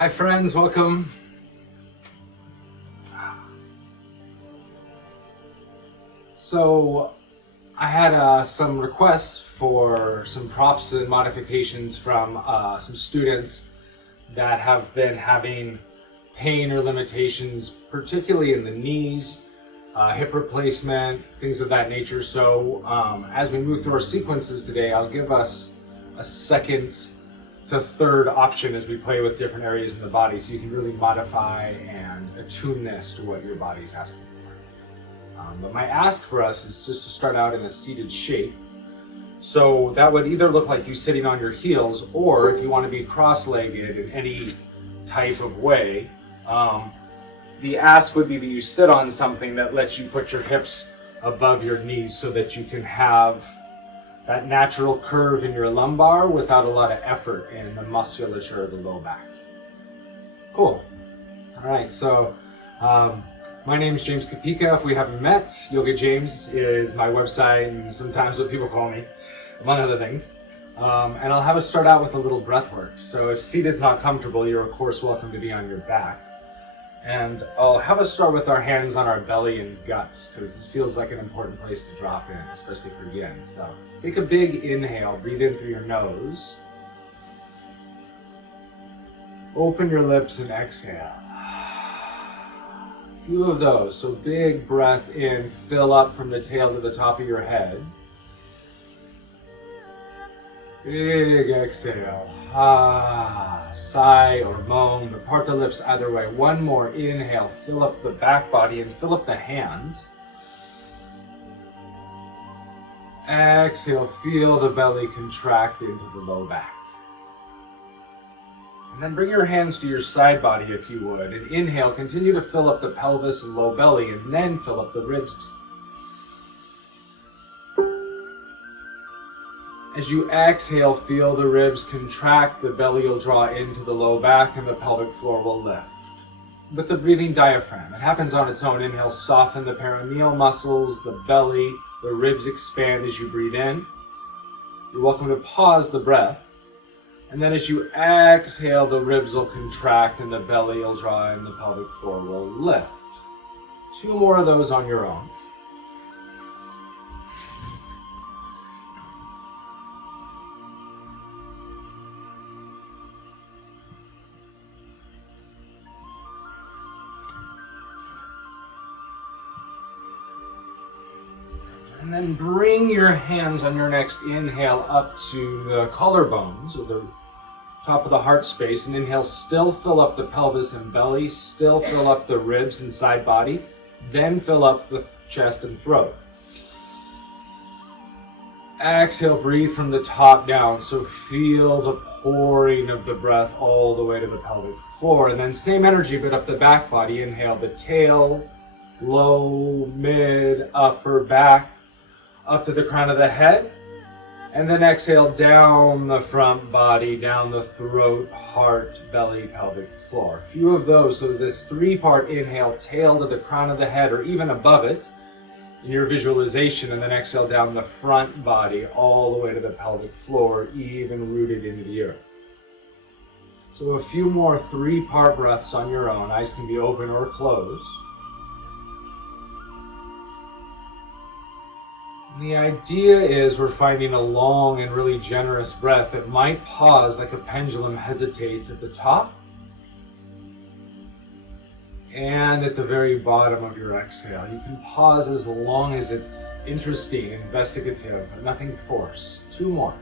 Hi friends, welcome. So I had some requests for some props and modifications from some students that have been having pain or limitations, particularly in the knees, hip replacement, things of that nature. So as we move through our sequences today, I'll give us a second to third option as we play with different areas in the body, so you can really modify and attune this to what your body's asking for. But my ask for us is just to start out in a seated shape. So that would either look like you sitting on your heels, or if you want to be cross-legged in any type of way, the ask would be that you sit on something that lets you put your hips above your knees so that you can have that natural curve in your lumbar without a lot of effort in the musculature of the low back. Cool. All right, so my name is James Kapika. If we haven't met, YogaJames is my website and sometimes what people call me, among other things. And I'll have us start out with a little breath work. So if seated's not comfortable, you're of course welcome to be on your back. And I'll have us start with our hands on our belly and guts, because this feels like an important place to drop in, especially for yin. So take a big inhale, breathe in through your nose. Open your lips and exhale. A few of those. So big breath in, fill up from the tail to the top of your head. Big exhale. Sigh or moan, but part the lips either way. One more inhale, fill up the back body and fill up the hands. Exhale, feel the belly contract into the low back. And then bring your hands to your side body if you would. And inhale, continue to fill up the pelvis and low belly, and then fill up the ribs. As you exhale, feel the ribs contract, the belly will draw into the low back, and the pelvic floor will lift. With the breathing diaphragm, it happens on its own. Inhale, soften the perineal muscles, the belly, the ribs expand as you breathe in. You're welcome to pause the breath. And then as you exhale, the ribs will contract and the belly will draw in, the pelvic floor will lift. 2 more of those on your own. And then bring your hands on your next inhale up to the collarbones, or the top of the heart space. And inhale, still fill up the pelvis and belly, still fill up the ribs and side body, then fill up the chest and throat. Exhale, breathe from the top down, so feel the pouring of the breath all the way to the pelvic floor. And then same energy, but up the back body. Inhale, the tail, low, mid, upper back, up to the crown of the head, and then exhale down the front body, down the throat, heart, belly, pelvic floor. A few of those, so this 3-part inhale, tail to the crown of the head or even above it in your visualization, and then exhale down the front body all the way to the pelvic floor, even rooted into the earth. So a few more 3-part breaths on your own. Eyes can be open or closed. The idea is we're finding a long and really generous breath that might pause like a pendulum hesitates at the top and at the very bottom of your exhale. You can pause as long as it's interesting, investigative, but nothing forced. 2 more.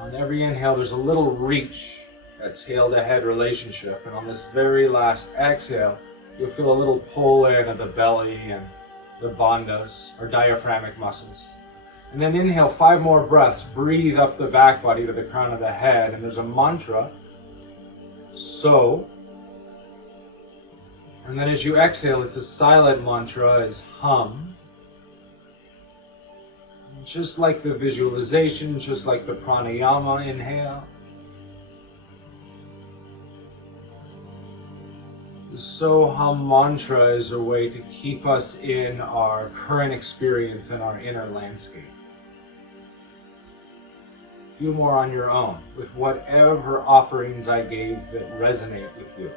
On every inhale, there's a little reach, a tail to head relationship. And on this very last exhale, you'll feel a little pull in of the belly and the bandhas, or diaphragmic muscles. And then inhale 5 more breaths. Breathe up the back body to the crown of the head. And there's a mantra. So. And then as you exhale, it's a silent mantra, is hum. Just like the visualization, just like the pranayama inhale. The Soham mantra is a way to keep us in our current experience and our inner landscape. A few more on your own with whatever offerings I gave that resonate with you.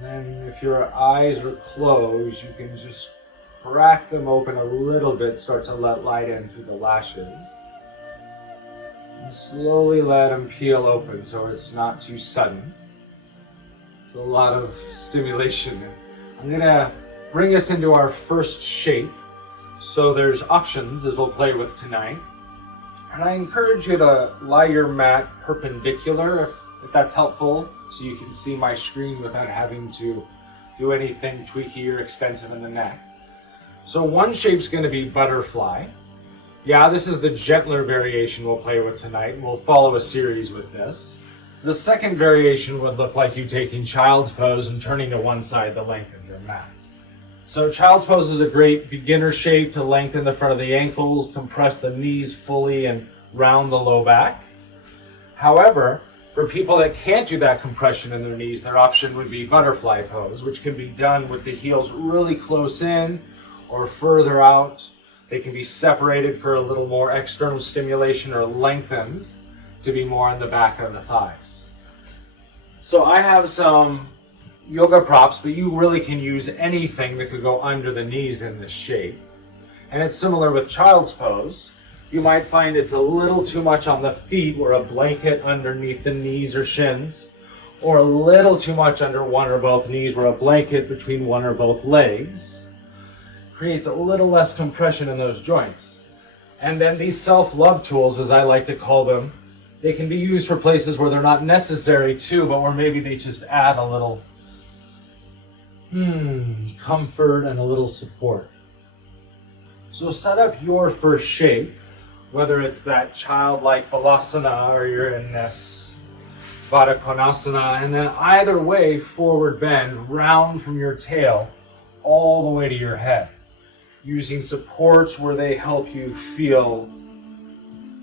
And if your eyes are closed, you can just crack them open a little bit, start to let light in through the lashes. And slowly let them peel open so it's not too sudden. It's a lot of stimulation. I'm going to bring us into our first shape. So there's options as we'll play with tonight. And I encourage you to lie your mat perpendicular if that's helpful, so you can see my screen without having to do anything tweaky or extensive in the neck. So one shape's going to be butterfly. Yeah, this is the gentler variation we'll play with tonight, and we'll follow a series with this. The second variation would look like you taking child's pose and turning to one side the length of your mat. So child's pose is a great beginner shape to lengthen the front of the ankles, compress the knees fully, and round the low back. However, for people that can't do that compression in their knees, their option would be butterfly pose, which can be done with the heels really close in or further out. They can be separated for a little more external stimulation or lengthened to be more on the back of the thighs. So I have some yoga props, but you really can use anything that could go under the knees in this shape. And it's similar with child's pose. You might find it's a little too much on the feet or a blanket underneath the knees or shins, or a little too much under one or both knees or a blanket between one or both legs. Creates a little less compression in those joints. And then these self-love tools, as I like to call them, they can be used for places where they're not necessary to, but where maybe they just add a little comfort and a little support. So set up your first shape, whether it's that childlike balasana or you're in this Vata Konasana, and then either way, forward bend, round from your tail all the way to your head, using supports where they help you feel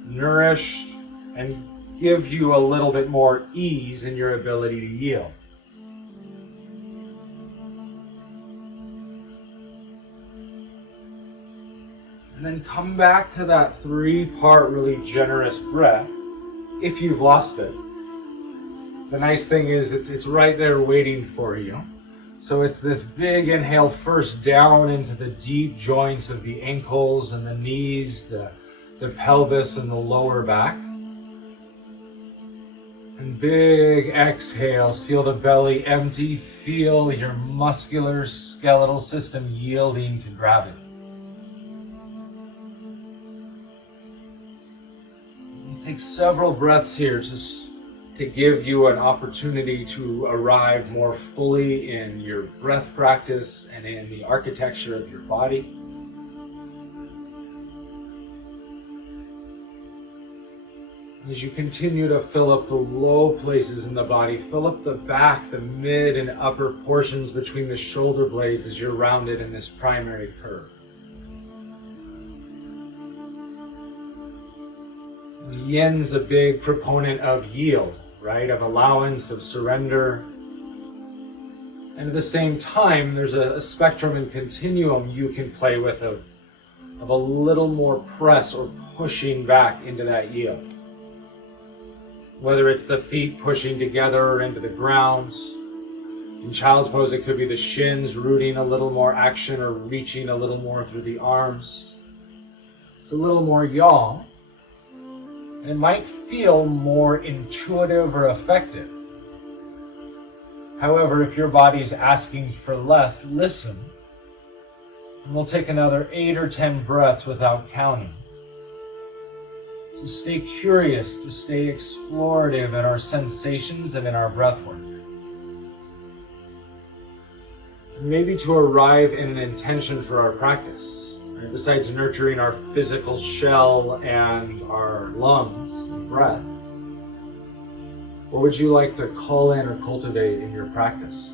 nourished and give you a little bit more ease in your ability to yield. And then come back to that 3-part really generous breath if you've lost it. The nice thing is it's right there waiting for you. So it's this big inhale first down into the deep joints of the ankles and the knees, the pelvis and the lower back. And big exhales, feel the belly empty, feel your muscular skeletal system yielding to gravity. Take several breaths here just to give you an opportunity to arrive more fully in your breath practice and in the architecture of your body. As you continue to fill up the low places in the body, fill up the back, the mid and upper portions between the shoulder blades as you're rounded in this primary curve. Yin's a big proponent of yield, right? Of allowance, of surrender. And at the same time, there's a spectrum and continuum you can play with of a little more press or pushing back into that yield. Whether it's the feet pushing together or into the ground. In child's pose, it could be the shins rooting a little more action or reaching a little more through the arms. It's a little more yaw. It might feel more intuitive or effective. However, if your body's asking for less, listen. And we'll take another 8 or 10 breaths without counting. To stay curious, to stay explorative in our sensations and in our breath work. Maybe to arrive in an intention for our practice. Right? Besides nurturing our physical shell and our lungs and breath, What would you like to call in or cultivate in your practice?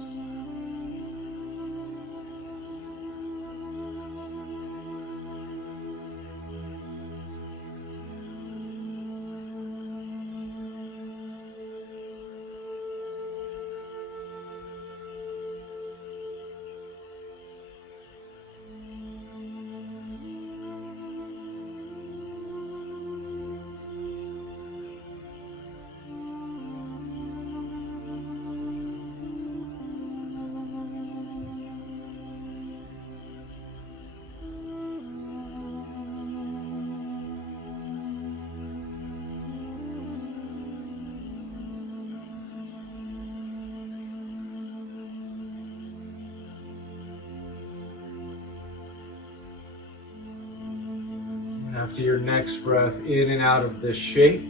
After your next breath in and out of this shape,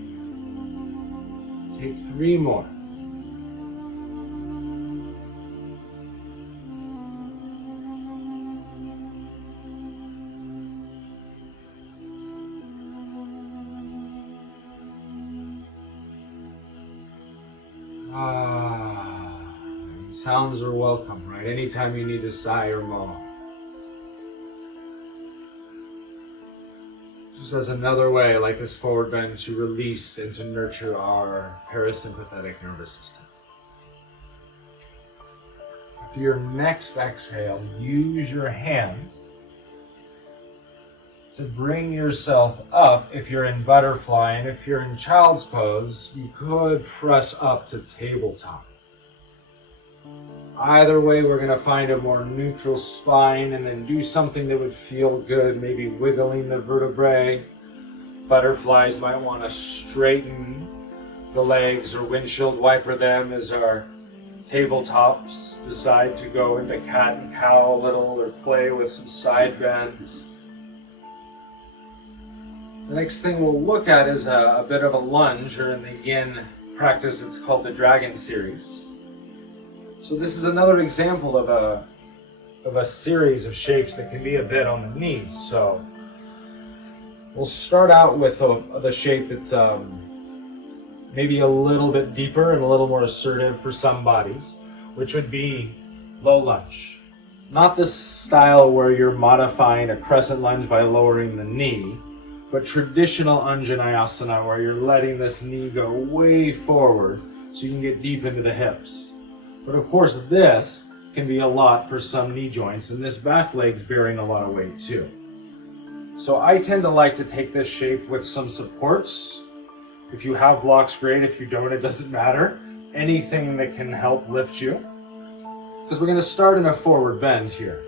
take 3 more. Sounds are welcome, right? Anytime you need to sigh or moan. Just as another way, like this forward bend, to release and to nurture our parasympathetic nervous system. After your next exhale, use your hands to bring yourself up if you're in butterfly, and if you're in child's pose, you could press up to tabletop. Either way, we're going to find a more neutral spine and then do something that would feel good, maybe wiggling the vertebrae. Butterflies might want to straighten the legs or windshield wiper them as our tabletops decide to go into cat and cow a little or play with some side bends. The next thing we'll look at is a bit of a lunge, or in the Yin practice it's called the Dragon Series. So this is another example of a series of shapes that can be a bit on the knees. So we'll start out with the shape that's maybe a little bit deeper and a little more assertive for some bodies, which would be low lunge. Not this style where you're modifying a crescent lunge by lowering the knee, but traditional Anjaneyasana where you're letting this knee go way forward so you can get deep into the hips. But of course, this can be a lot for some knee joints, and this back leg's bearing a lot of weight too. So I tend to like to take this shape with some supports. If you have blocks, great. If you don't, it doesn't matter. Anything that can help lift you. Because we're going to start in a forward bend here.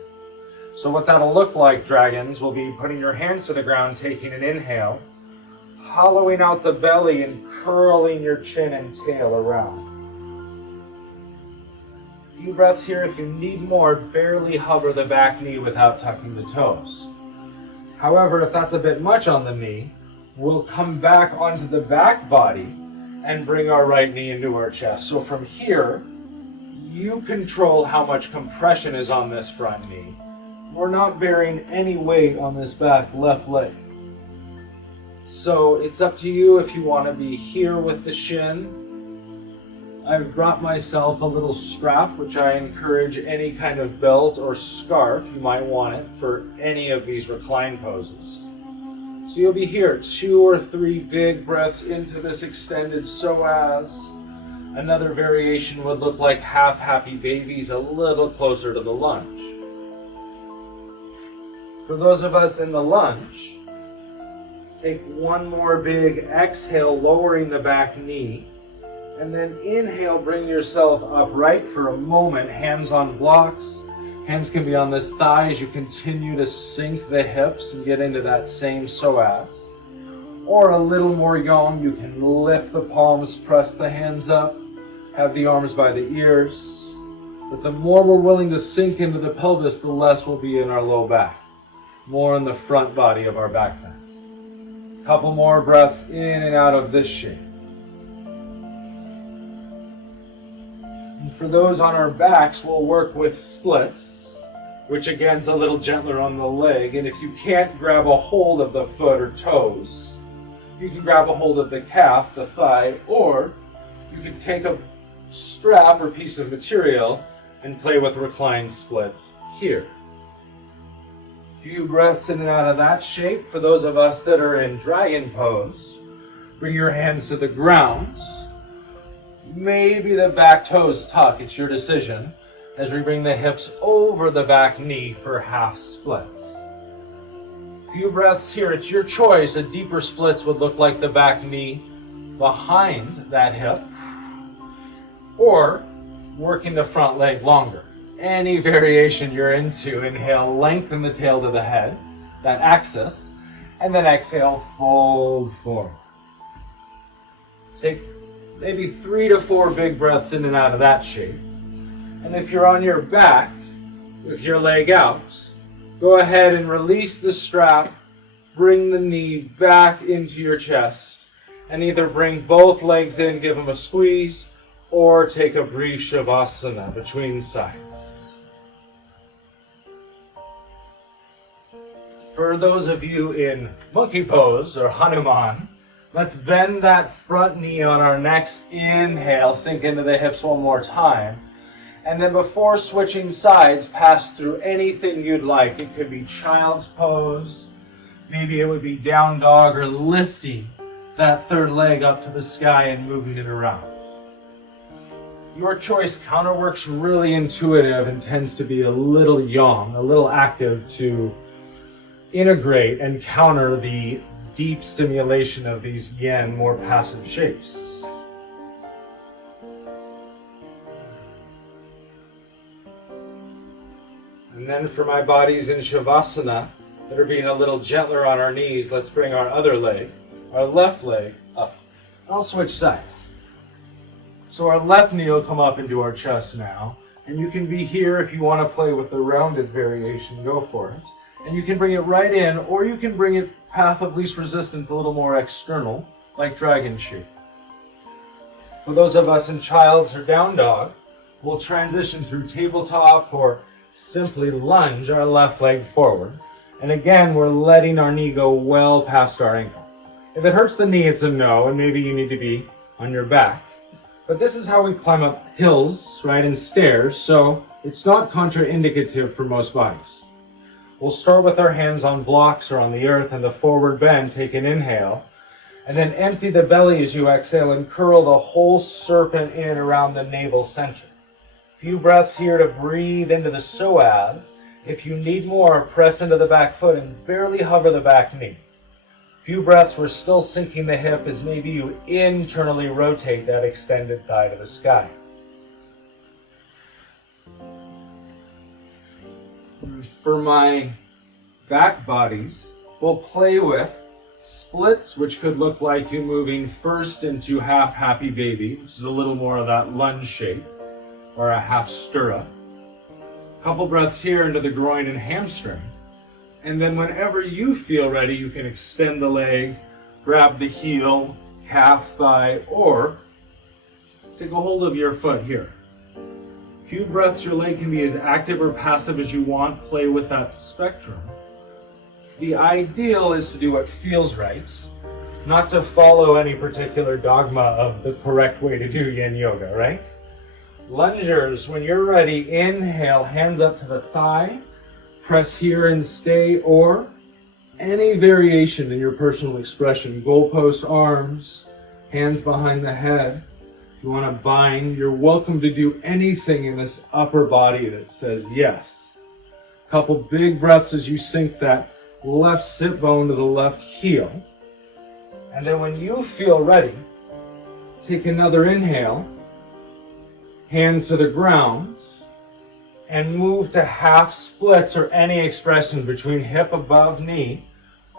So what that'll look like, dragons, will be putting your hands to the ground, taking an inhale, hollowing out the belly and curling your chin and tail around. Few breaths here. If you need more, barely hover the back knee without tucking the toes. However, if that's a bit much on the knee, we'll come back onto the back body and bring our right knee into our chest. So from here, you control how much compression is on this front knee. We're not bearing any weight on this back left leg. So it's up to you if you want to be here with the shin. I've brought myself a little strap, which I encourage any kind of belt or scarf. You might want it for any of these recline poses. So you'll be here, 2 or 3 big breaths into this extended psoas. Another variation would look like half happy babies, a little closer to the lunge. For those of us in the lunge, take 1 more big exhale, lowering the back knee. And then inhale, bring yourself upright for a moment, hands on blocks. Hands can be on this thigh as you continue to sink the hips and get into that same psoas. Or a little more yang, you can lift the palms, press the hands up, have the arms by the ears. But the more we're willing to sink into the pelvis, the less will be in our low back. More in the front body of our back bend. Couple more breaths in and out of this shape. For those on our backs, we'll work with splits, which again is a little gentler on the leg. And if you can't grab a hold of the foot or toes, you can grab a hold of the calf, the thigh, or you can take a strap or piece of material and play with reclined splits here. Few breaths in and out of that shape. For those of us that are in dragon pose, bring your hands to the ground. Maybe the back toes tuck, it's your decision, as we bring the hips over the back knee for half splits. Few breaths here, it's your choice. A deeper splits would look like the back knee behind that hip, or working the front leg longer. Any variation you're into. Inhale, lengthen the tail to the head, that axis, and then exhale, fold forward. Take maybe 3 to 4 big breaths in and out of that shape. And if you're on your back with your leg out, go ahead and release the strap, bring the knee back into your chest, and either bring both legs in, give them a squeeze, or take a brief shavasana between sides. For those of you in monkey pose or Hanuman, let's bend that front knee on our next inhale, sink into the hips one more time. And then before switching sides, pass through anything you'd like. It could be child's pose, maybe it would be down dog, or lifting that third leg up to the sky and moving it around. Your choice. Counter work's really intuitive and tends to be a little yang, a little active to integrate and counter the deep stimulation of these yin, more passive shapes. And then for my bodies in Shavasana that are being a little gentler on our knees, let's bring our other leg, our left leg, up. I'll switch sides. So our left knee will come up into our chest now. And you can be here if you want to play with the rounded variation, go for it. And you can bring it right in, or you can bring it path of least resistance, a little more external, like dragon shape. For those of us in child's or down dog, we'll transition through tabletop or simply lunge our left leg forward. And again, we're letting our knee go well past our ankle. If it hurts the knee, it's a no, and maybe you need to be on your back. But this is how we climb up hills, right, and stairs, so it's not contraindicative for most bodies. We'll start with our hands on blocks or on the earth, and the forward bend, take an inhale, and then empty the belly as you exhale and curl the whole serpent in around the navel center. Few breaths here to breathe into the psoas. If you need more, press into the back foot and barely hover the back knee. Few breaths, we're still sinking the hip as maybe you internally rotate that extended thigh to the sky. For my back bodies, we'll play with splits, which could look like you moving first into half happy baby, which is a little more of that lunge shape, or a half stirrup. A couple breaths here into the groin and hamstring. And then whenever you feel ready, you can extend the leg, grab the heel, calf, thigh, or take a hold of your foot here. Few breaths, your leg can be as active or passive as you want. Play with that spectrum. The ideal is to do what feels right, not to follow any particular dogma of the correct way to do Yin Yoga, right? Lungers, when you're ready, inhale, hands up to the thigh, press here and stay, or any variation in your personal expression. Goalpost arms, hands behind the head. If you want to bind, you're welcome to do anything in this upper body that says yes. Couple big breaths as you sink that left sit bone to the left heel. And then when you feel ready, take another inhale, hands to the ground, and move to half splits or any expression between hip above knee,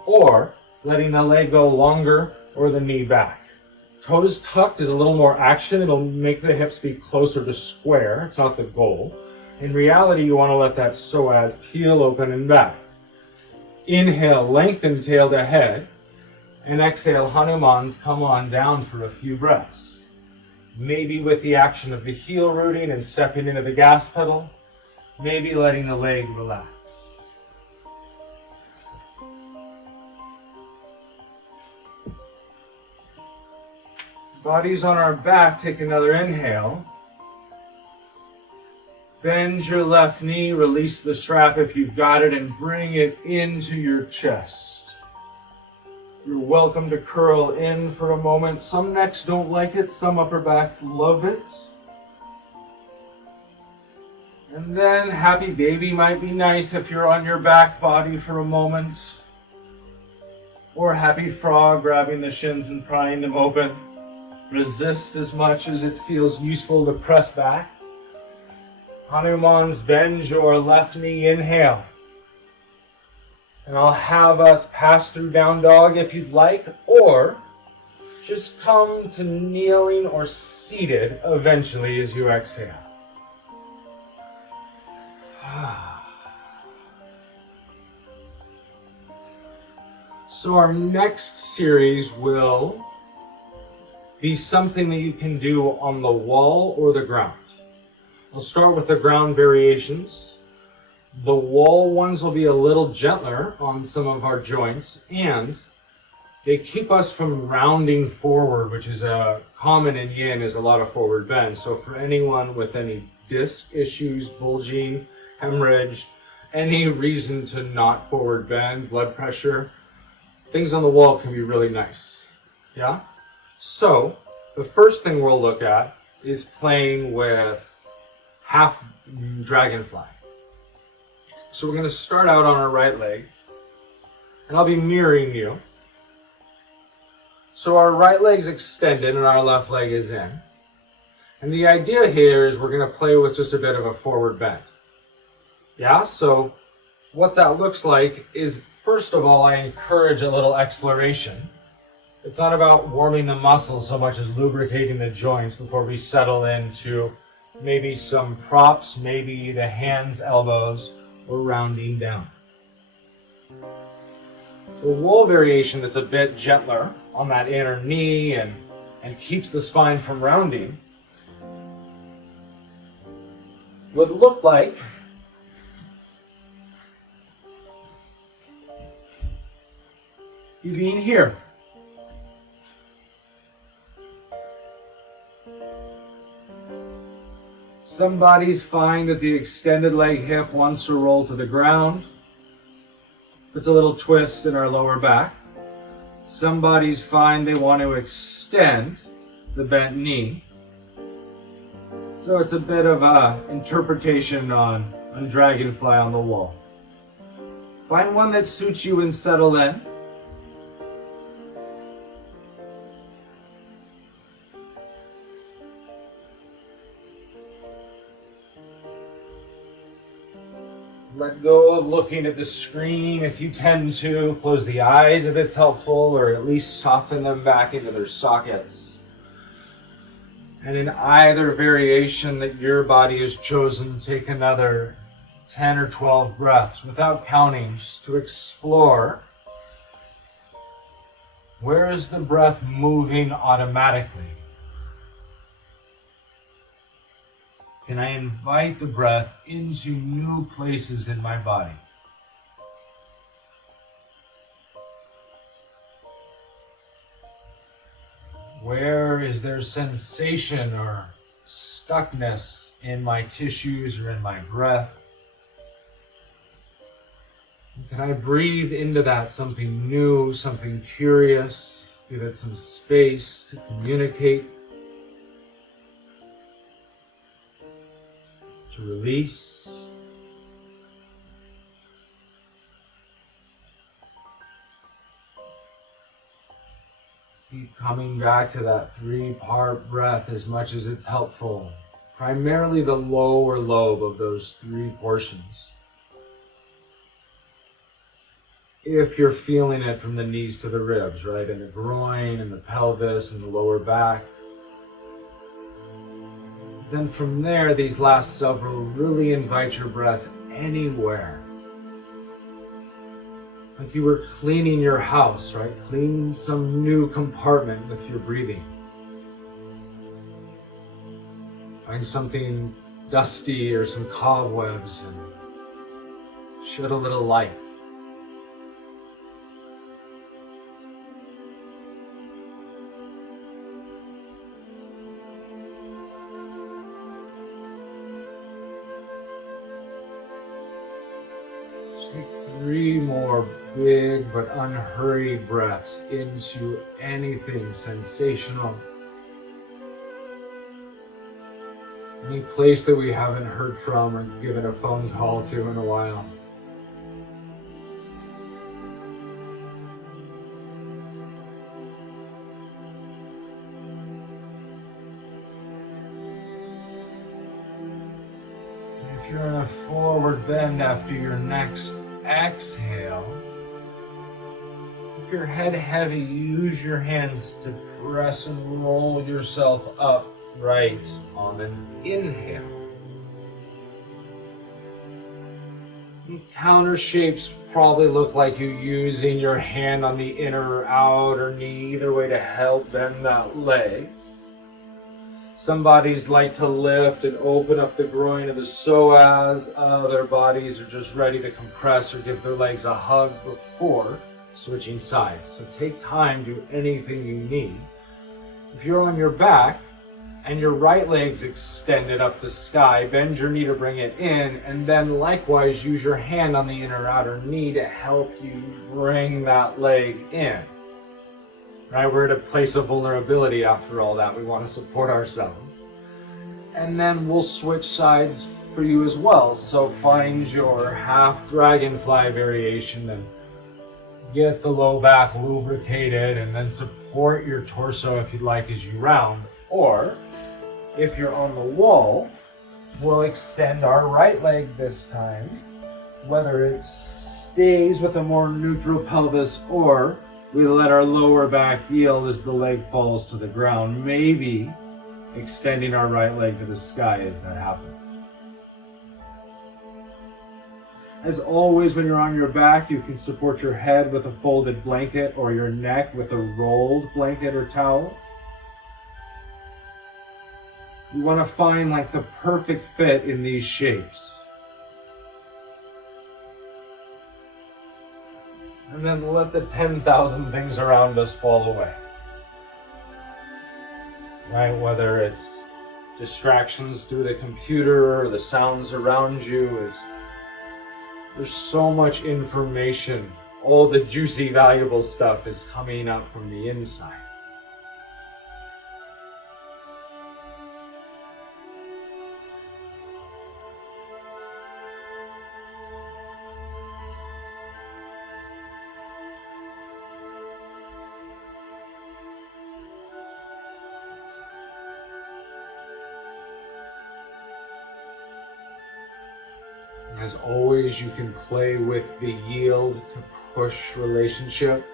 or letting the leg go longer or the knee back. Toes tucked is a little more action. It'll make the hips be closer to square. It's not the goal. In reality, you want to let that psoas peel open and back. Inhale, lengthen tail to head, and exhale, Hanumans, come on down for a few breaths. Maybe with the action of the heel rooting and stepping into the gas pedal, maybe letting the leg relax. Body's on our back, take another inhale. Bend your left knee, release the strap if you've got it, and bring it into your chest. You're welcome to curl in for a moment. Some necks don't like it, some upper backs love it. And then happy baby might be nice if you're on your back body for a moment. Or happy frog, grabbing the shins and prying them open. Resist as much as it feels useful to press back. Hanuman's bend your left knee, inhale. And I'll have us pass through down dog if you'd like, or just come to kneeling or seated eventually as you exhale. So our next series will be something that you can do on the wall or the ground. I'll start with the ground variations. The wall ones will be a little gentler on some of our joints, and they keep us from rounding forward, which is a common in yin, is a lot of forward bend. So for anyone with any disc issues, bulging, hemorrhage, any reason to not forward bend, blood pressure, things on the wall can be really nice. Yeah? So the first thing we'll look at is playing with half dragonfly. So we're going to start out on our right leg, and I'll be mirroring you. So our right leg's extended and our left leg is in. And the idea here is we're going to play with just a bit of a forward bend. Yeah, so what that looks like is, first of all, I encourage a little exploration. It's not about warming the muscles so much as lubricating the joints before we settle into maybe some props, maybe the hands, elbows, or rounding down. The wall variation that's a bit gentler on that inner knee and keeps the spine from rounding would look like you being here. Some bodies find that the extended leg hip wants to roll to the ground. It's a little twist in our lower back. Some bodies find they want to extend the bent knee. So it's a bit of a interpretation on dragonfly on the wall. Find one that suits you and settle in. Let go of looking at the screen if you tend to. Close the eyes if it's helpful, or at least soften them back into their sockets. And in either variation that your body has chosen, take another 10 or 12 breaths without counting, just to explore. Where is the breath moving automatically? Can I invite the breath into new places in my body? Where is there sensation or stuckness in my tissues or in my breath? Can I breathe into that something new, something curious? Give it some space to communicate, to release. Keep coming back to that 3-part breath as much as it's helpful. Primarily the lower lobe of those 3 portions. If you're feeling it from the knees to the ribs, right? And the groin and the pelvis and the lower back. Then from there, these last several, really invite your breath anywhere. Like you were cleaning your house, right? Clean some new compartment with your breathing. Find something dusty or some cobwebs and shed a little light. big but unhurried breaths into anything sensational. Any place that we haven't heard from or given a phone call to in a while. If you're in a forward bend after your next exhale, keep your head heavy. Use your hands to press and roll yourself up right on an inhale. And counter shapes probably look like you using your hand on the inner or outer knee, either way to help bend that leg. Some bodies like to lift and open up the groin of the psoas. Other bodies are just ready to compress or give their legs a hug before switching sides. So take time, do anything you need. If you're on your back and your right leg's extended up the sky, bend your knee to bring it in, and then likewise use your hand on the inner or outer knee to help you bring that leg in. Right, we're at a place of vulnerability after all that. We want to support ourselves. And then we'll switch sides for you as well. So find your half dragonfly variation and get the low back lubricated, and then support your torso if you'd like as you round. Or if you're on the wall, we'll extend our right leg this time, whether it stays with a more neutral pelvis or we let our lower back yield as the leg falls to the ground, maybe extending our right leg to the sky as that happens. As always, when you're on your back, you can support your head with a folded blanket or your neck with a rolled blanket or towel. You want to find like the perfect fit in these shapes. And then let the 10,000 things around us fall away. Right? Whether it's distractions through the computer or the sounds around you, there's so much information. All the juicy, valuable stuff is coming up from the inside. As always, you can play with the yield to push relationship.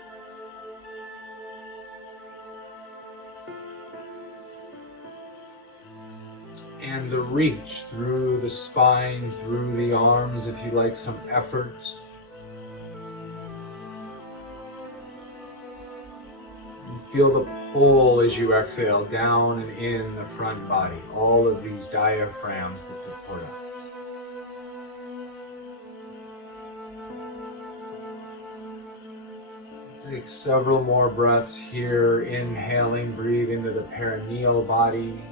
And the reach through the spine, through the arms, if you like some effort. And feel the pull as you exhale down and in the front body. All of these diaphragms that support us. Take several more breaths here, inhaling, breathe into the perineal body,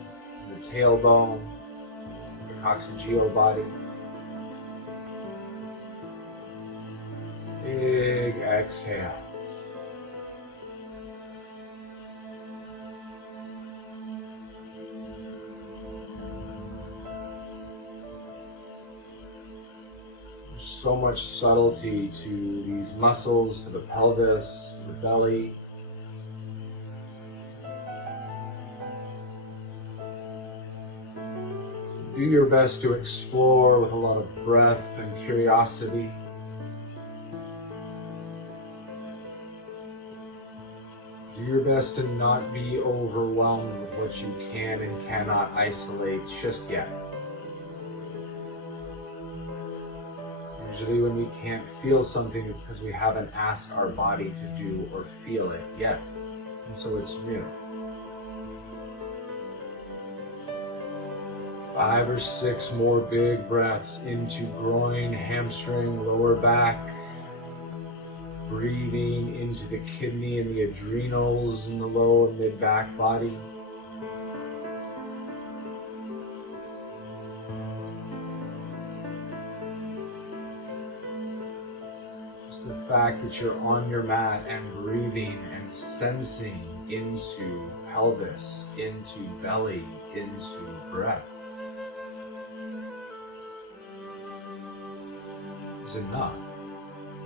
the tailbone, the coccygeal body. Big exhale. So much subtlety to these muscles, to the pelvis, to the belly. Do your best to explore with a lot of breath and curiosity. Do your best to not be overwhelmed with what you can and cannot isolate just yet. Usually when we can't feel something, it's because we haven't asked our body to do or feel it yet. And so it's new. 5 or 6 more big breaths into groin, hamstring, lower back. Breathing into the kidney and the adrenals in the low and mid back body. The fact that you're on your mat and breathing and sensing into pelvis, into belly, into breath is enough.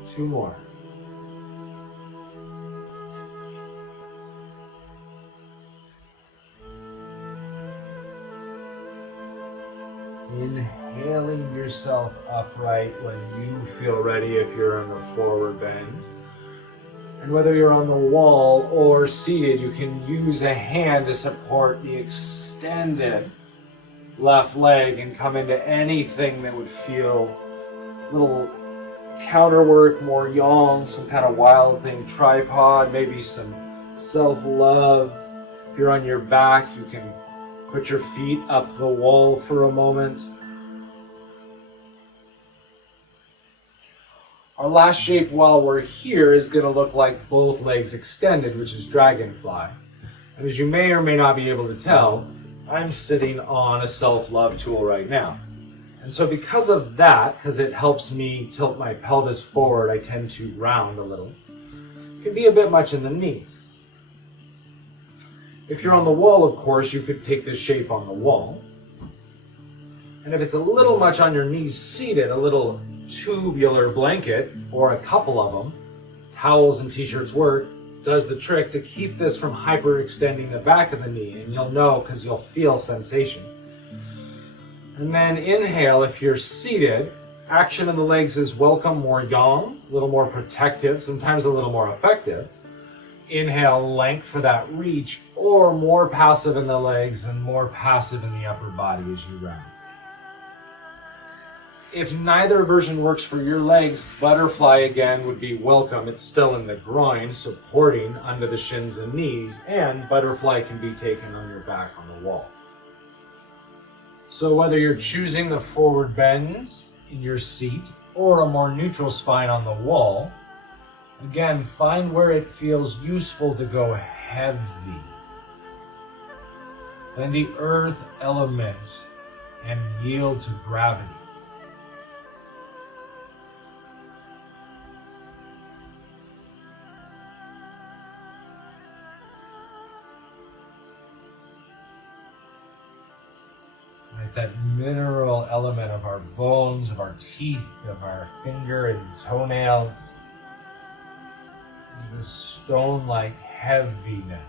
2 more. Inhaling yourself upright when you feel ready if you're in a forward bend. And whether you're on the wall or seated, you can use a hand to support the extended left leg and come into anything that would feel a little counter work, more yang, some kind of wild thing, tripod, maybe some self-love. If you're on your back, you can put your feet up the wall for a moment. Our last shape while we're here is going to look like both legs extended, which is dragonfly. And as you may or may not be able to tell, I'm sitting on a self-love tool right now. And so because of that, because it helps me tilt my pelvis forward, I tend to round a little. It can be a bit much in the knees. If you're on the wall, of course, you could take this shape on the wall. And if it's a little much on your knees seated, a little tubular blanket, or a couple of them, towels and t-shirts work, does the trick to keep this from hyperextending the back of the knee, and you'll know because you'll feel sensation. And then inhale if you're seated. Action in the legs is welcome, more yang, a little more protective, sometimes a little more effective. Inhale, length for that reach, or more passive in the legs and more passive in the upper body as you round. If neither version works for your legs, butterfly again would be welcome. It's still in the groin, supporting under the shins and knees, and butterfly can be taken on your back on the wall. So whether you're choosing the forward bend in your seat or a more neutral spine on the wall, again, find where it feels useful to go heavy. Then the earth element and yield to gravity. That mineral element of our bones, of our teeth, of our finger and toenails is this stone-like heaviness.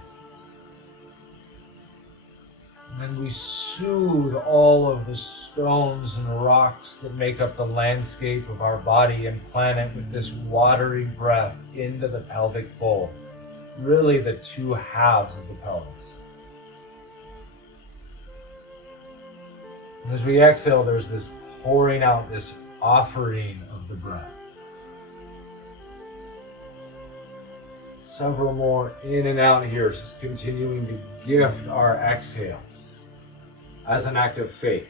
And then we soothe all of the stones and rocks that make up the landscape of our body and planet with this watery breath into the pelvic bowl, really the 2 halves of the pelvis. And as we exhale, there's this pouring out, this offering of the breath. Several more in and out here, just continuing to gift our exhales as an act of faith.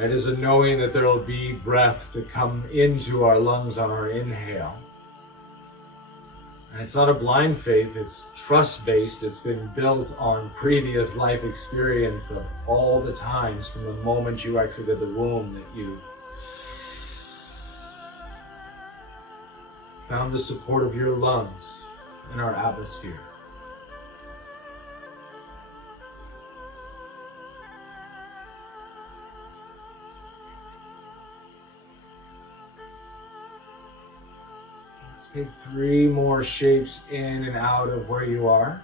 It is a knowing that there will be breath to come into our lungs on our inhale. And it's not a blind faith, it's trust-based. It's been built on previous life experience of all the times from the moment you exited the womb that you've found the support of your lungs in our atmosphere. Take 3 more shapes in and out of where you are.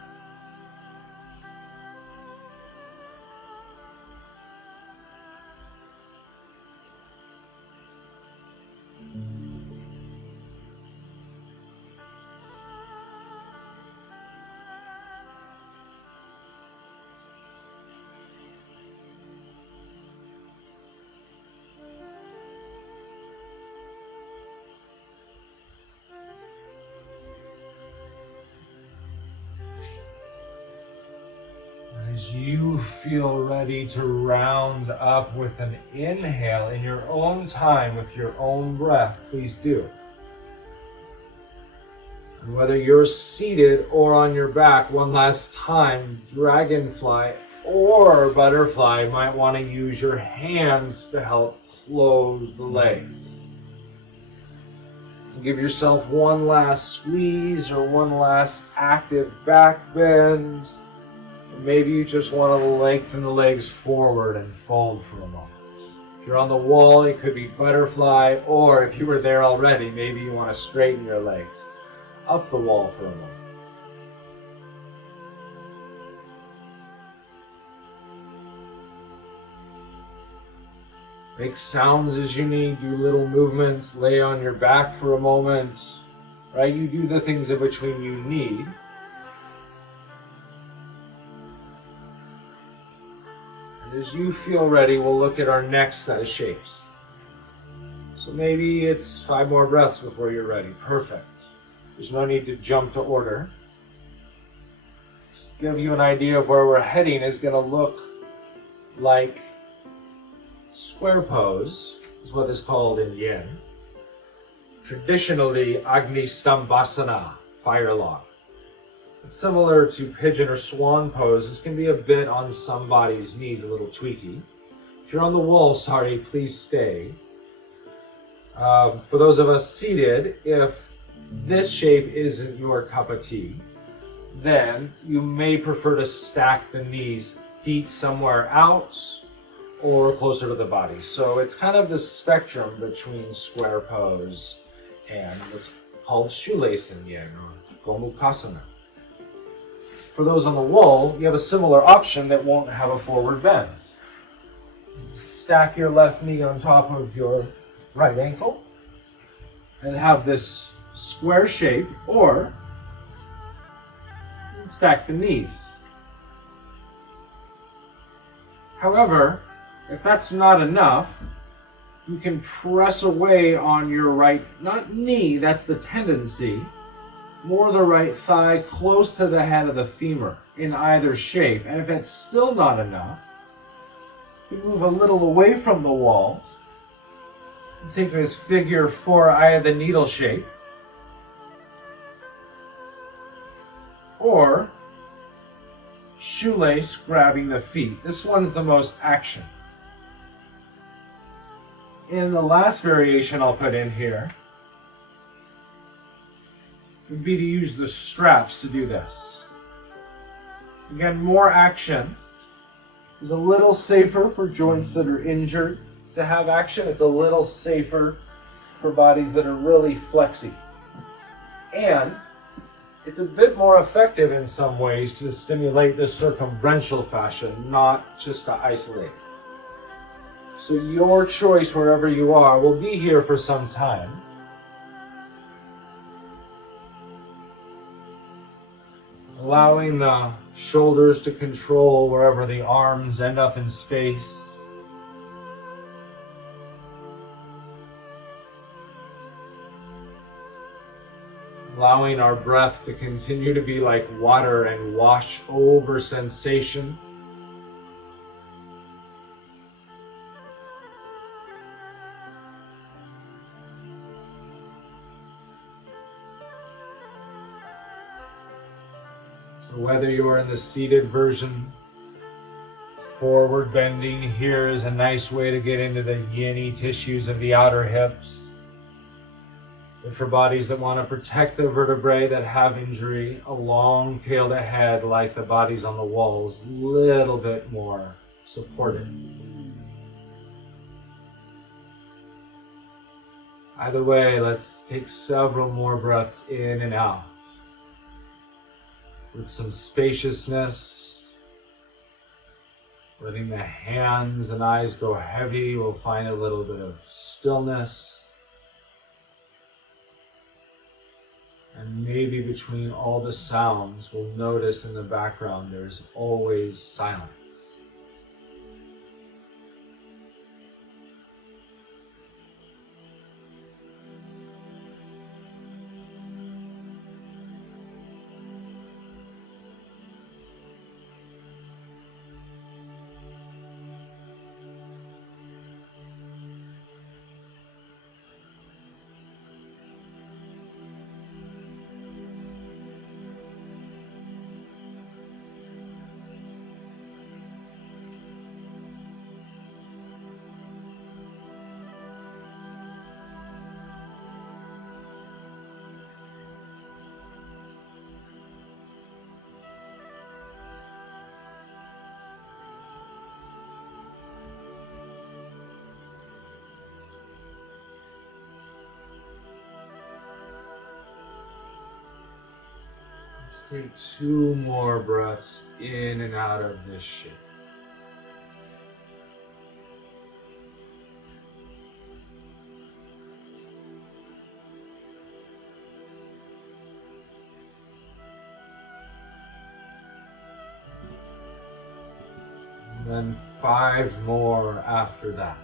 As you feel ready to round up with an inhale in your own time with your own breath, please do. And whether you're seated or on your back, one last time, dragonfly or butterfly might want to use your hands to help close the legs. Give yourself one last squeeze or one last active back bend. Maybe you just want to lengthen the legs forward and fold for a moment. If you're on the wall, it could be butterfly, or if you were there already, maybe you want to straighten your legs up the wall for a moment. Make sounds as you need, do little movements, lay on your back for a moment, right? You do the things in between you need. And as you feel ready, we'll look at our next set of shapes. So maybe it's 5 more breaths before you're ready. Perfect. There's no need to jump to order. Just to give you an idea of where we're heading is going to look like square pose, is what is called in Yin. Traditionally, Agni Stambhasana, fire log. It's similar to pigeon or swan pose. This can be a bit on somebody's knees, a little tweaky. If you're on the wall, sorry, please stay. For those of us seated, if this shape isn't your cup of tea, then you may prefer to stack the knees, feet somewhere out or closer to the body. So it's kind of the spectrum between square pose and what's called shoelace in Yin or Gomukhasana. For those on the wall, you have a similar option that won't have a forward bend. Stack your left knee on top of your right ankle and have this square shape, or stack the knees. However, if that's not enough, you can press away on your right, not knee, that's the tendency, more the right thigh close to the head of the femur in either shape. And if it's still not enough, you move a little away from the wall. Take this figure 4 eye of the needle shape. Or shoelace grabbing the feet. This one's the most action. And the last variation I'll put in here would be to use the straps to do this. Again, more action. It's a little safer for joints that are injured to have action. It's a little safer for bodies that are really flexy. And it's a bit more effective in some ways to stimulate the circumferential fascia, not just to isolate it. So your choice wherever you are. We'll be here for some time. Allowing the shoulders to control wherever the arms end up in space. Allowing our breath to continue to be like water and wash over sensation. So whether you're in the seated version, forward bending here is a nice way to get into the yin-y tissues of the outer hips. But for bodies that want to protect the vertebrae that have injury, a long tailed head like the bodies on the walls, a little bit more supported. Either way, let's take several more breaths in and out. With some spaciousness, letting the hands and eyes go heavy, we'll find a little bit of stillness. And maybe between all the sounds, we'll notice in the background there's always silence. Take 2 more breaths in and out of this shape. And then 5 more after that.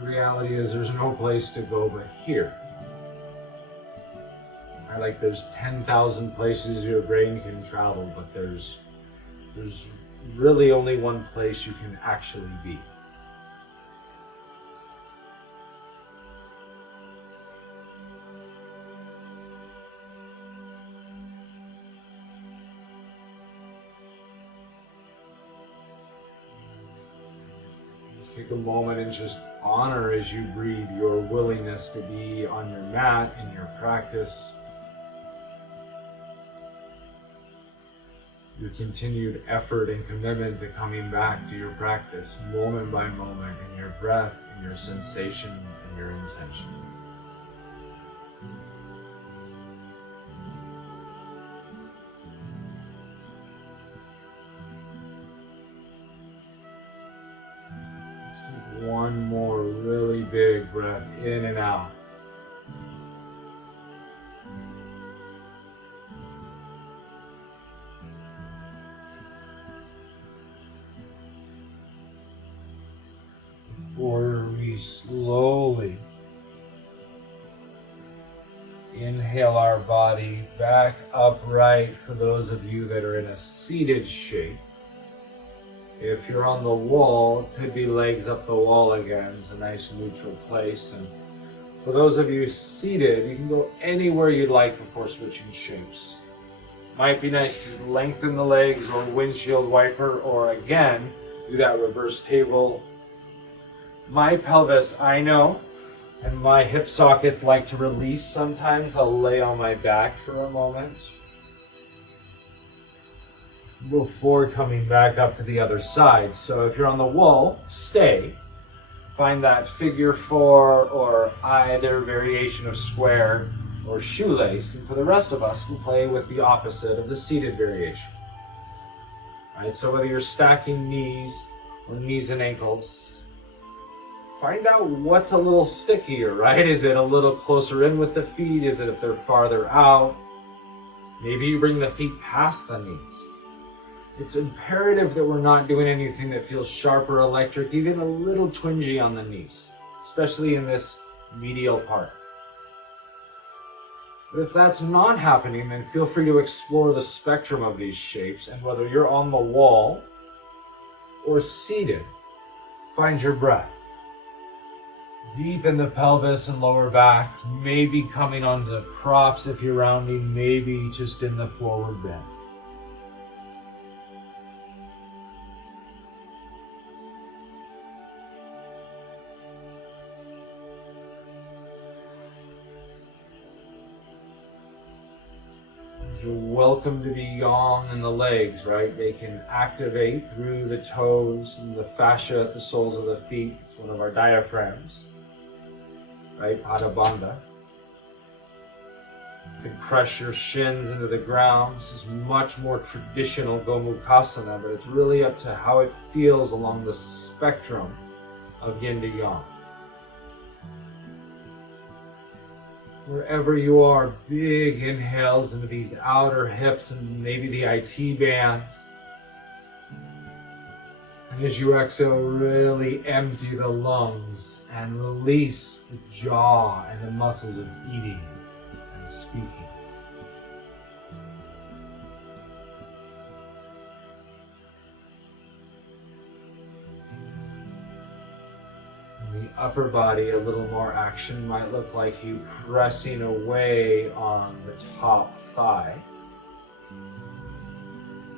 The reality is there's no place to go but here. Like there's 10,000 places your brain can travel, but there's really only one place you can actually be. Take a moment and just honor as you breathe your willingness to be on your mat in your practice. Your continued effort and commitment to coming back to your practice moment by moment in your breath, in your sensation, and your intention. One more really big breath in and out. Before we slowly inhale our body back upright for those of you that are in a seated shape. If you're on the wall, it could be legs up the wall again. It's a nice neutral place. And for those of you seated, you can go anywhere you'd like before switching shapes. Might be nice to lengthen the legs or windshield wiper, or again, do that reverse table. My pelvis, I know, and my hip sockets like to release sometimes. I'll lay on my back for a moment before coming back up to the other side. So if you're on the wall, stay. Find that figure 4 or either variation of square or shoelace. And for the rest of us, we'll play with the opposite of the seated variation. Right, so whether you're stacking knees or knees and ankles, find out what's a little stickier, right? Is it a little closer in with the feet? Is it if they're farther out? Maybe you bring the feet past the knees. It's imperative that we're not doing anything that feels sharp or electric, even a little twingy on the knees, especially in this medial part. But if that's not happening, then feel free to explore the spectrum of these shapes, and whether you're on the wall or seated, find your breath. Deep in the pelvis and lower back, maybe coming onto the props if you're rounding, maybe just in the forward bend. You're welcome to be yang in the legs, right? They can activate through the toes and the fascia at the soles of the feet. It's one of our diaphragms, right? Pada Bandha. You can press your shins into the ground. This is much more traditional Gomukhasana, but it's really up to how it feels along the spectrum of yin to yang. Wherever you are, big inhales into these outer hips and maybe the IT band. And as you exhale, really empty the lungs and release the jaw and the muscles of eating and speaking. Upper body, a little more action might look like you pressing away on the top thigh.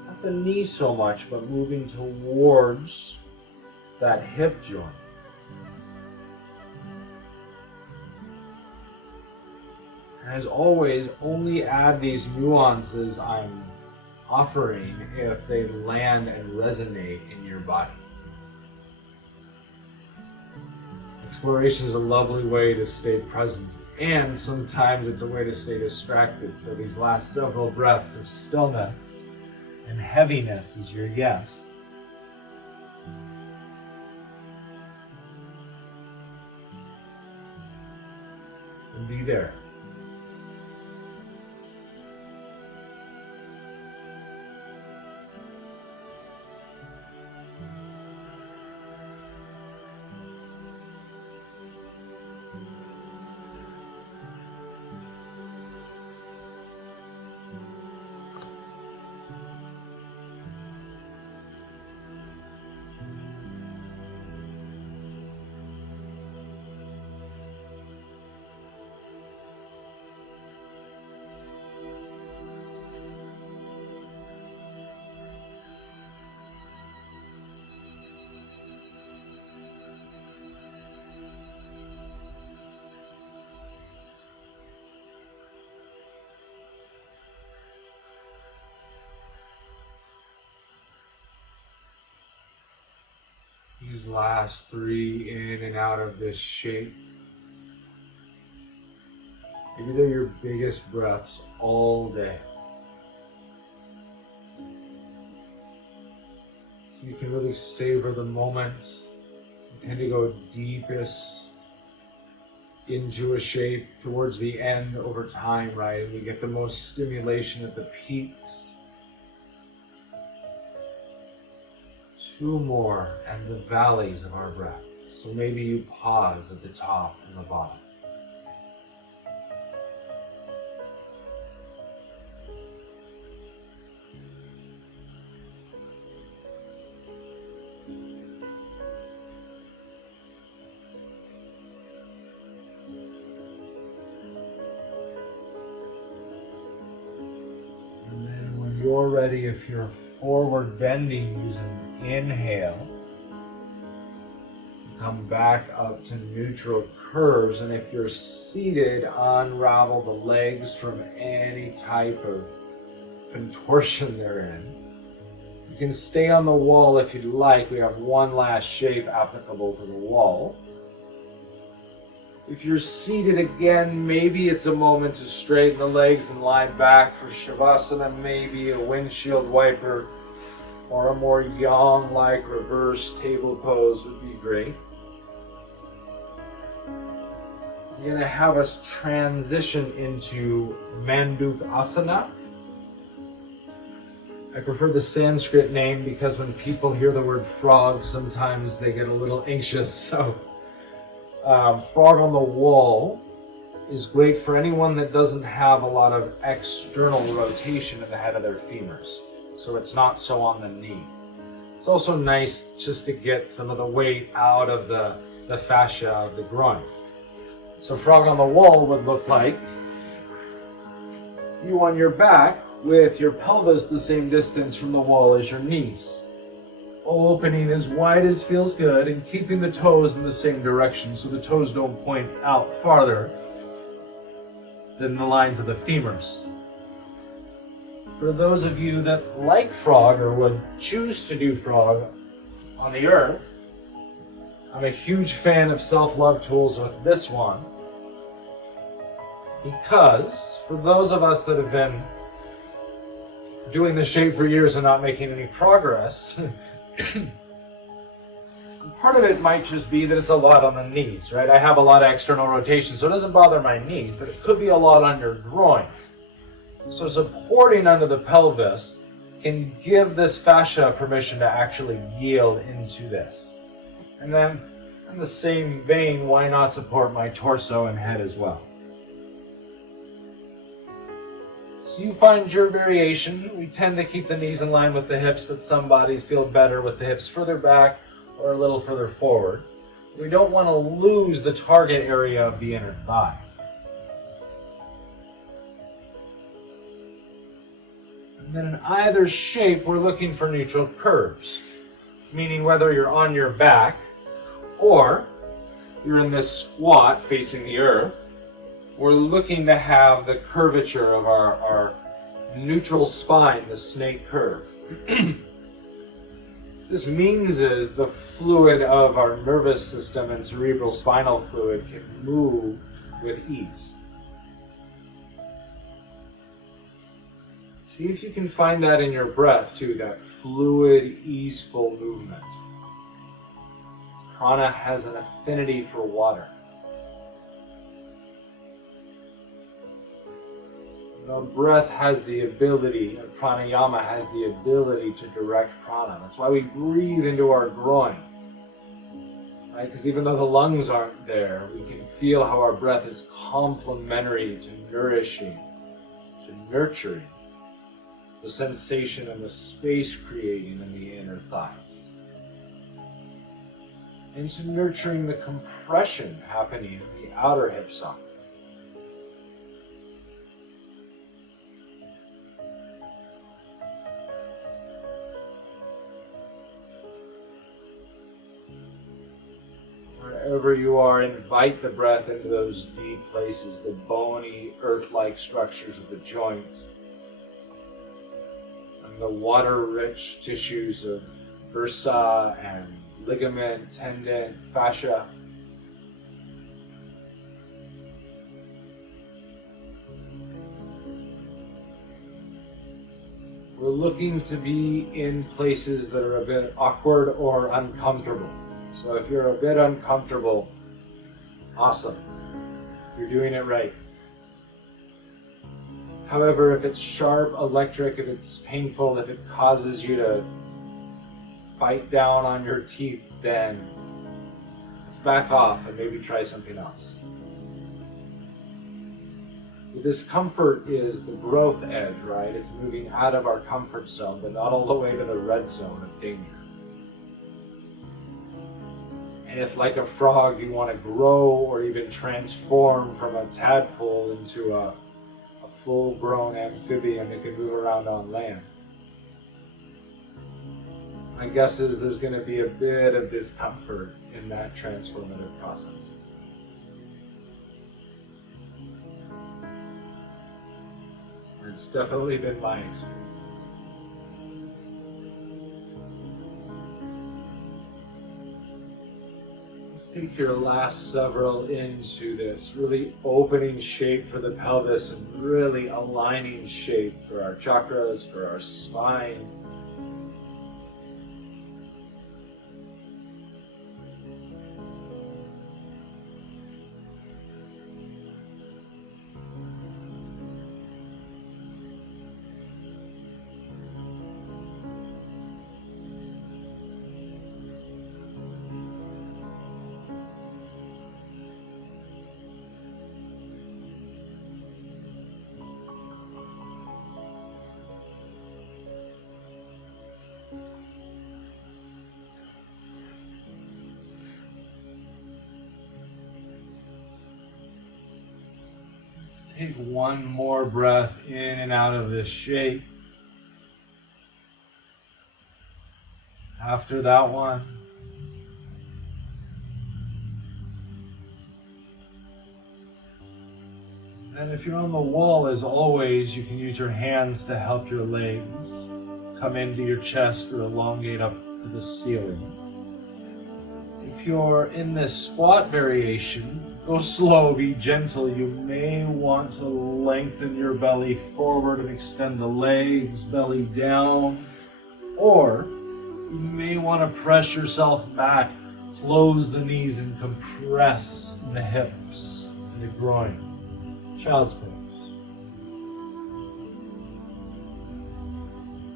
Not the knee so much, but moving towards that hip joint. And as always, only add these nuances I'm offering if they land and resonate in your body. Exploration is a lovely way to stay present, and sometimes it's a way to stay distracted. So these last several breaths of stillness and heaviness is your yes. And be there. These last 3 in and out of this shape. Maybe they're your biggest breaths all day. So you can really savor the moment. You tend to go deepest into a shape towards the end over time, right? And you get the most stimulation at the peaks. 2 more, and the valleys of our breath. So maybe you pause at the top and the bottom. And then when you're ready, if you're forward bending using inhale, come back up to neutral curves, and if you're seated, unravel the legs from any type of contortion they're in. You can stay on the wall if you'd like. We have one last shape applicable to the wall. If you're seated again, maybe it's a moment to straighten the legs and lie back for Shavasana, maybe a windshield wiper or a more yang-like reverse table pose would be great. I'm going to have us transition into Mandukasana. I prefer the Sanskrit name because when people hear the word frog, sometimes they get a little anxious. So frog on the wall is great for anyone that doesn't have a lot of external rotation in the head of their femurs. So it's not so on the knee. It's also nice just to get some of the weight out of the fascia of the groin. So frog on the wall would look like you on your back with your pelvis the same distance from the wall as your knees. Opening as wide as feels good and keeping the toes in the same direction so the toes don't point out farther than the lines of the femurs. For those of you that like frog or would choose to do frog on the earth, I'm a huge fan of self-love tools with this one, because for those of us that have been doing the shape for years and not making any progress, part of it might just be that it's a lot on the knees, right? I have a lot of external rotation, so it doesn't bother my knees, but it could be a lot on your groin. So supporting under the pelvis can give this fascia permission to actually yield into this. And then in the same vein, why not support my torso and head as well? So you find your variation. We tend to keep the knees in line with the hips, but some bodies feel better with the hips further back or a little further forward. We don't want to lose the target area of the inner thigh. And then in either shape, we're looking for neutral curves, meaning whether you're on your back or you're in this squat facing the earth, we're looking to have the curvature of our neutral spine, the snake curve. this means is the fluid of our nervous system and cerebral spinal fluid can move with ease. See if you can find that in your breath too, that fluid, easeful movement. Prana has an affinity for water. The breath has the ability, pranayama has the ability to direct prana. That's why we breathe into our groin. Right? Because even though the lungs aren't there, we can feel how our breath is complementary to nourishing, to nurturing the sensation and the space creating in the inner thighs. And to nurturing the compression happening in the outer hip socket. Wherever you are, invite the breath into those deep places, the bony, earth-like structures of the joint, and the water-rich tissues of bursa and ligament, tendon, fascia. We're looking to be in places that are a bit awkward or uncomfortable. So if you're a bit uncomfortable, awesome. You're doing it right. However, if it's sharp, electric, if it's painful, if it causes you to bite down on your teeth, then let's back off and maybe try something else. The discomfort is the growth edge, right? It's moving out of our comfort zone, but not all the way to the red zone of danger. And if, like a frog, you want to grow or even transform from a tadpole into a full-grown amphibian that can move around on land, my guess is there's going to be a bit of discomfort in that transformative process. It's definitely been my experience. Let's take your last several into this, really opening shape for the pelvis and really aligning shape for our chakras, for our spine. Take one more breath in and out of this shape. After that one, then if you're on the wall, as always, you can use your hands to help your legs come into your chest or elongate up to the ceiling. If you're in this squat variation, go slow, be gentle. You may want to lengthen your belly forward and extend the legs, belly down. Or you may want to press yourself back, close the knees and compress the hips and the groin. Child's pose.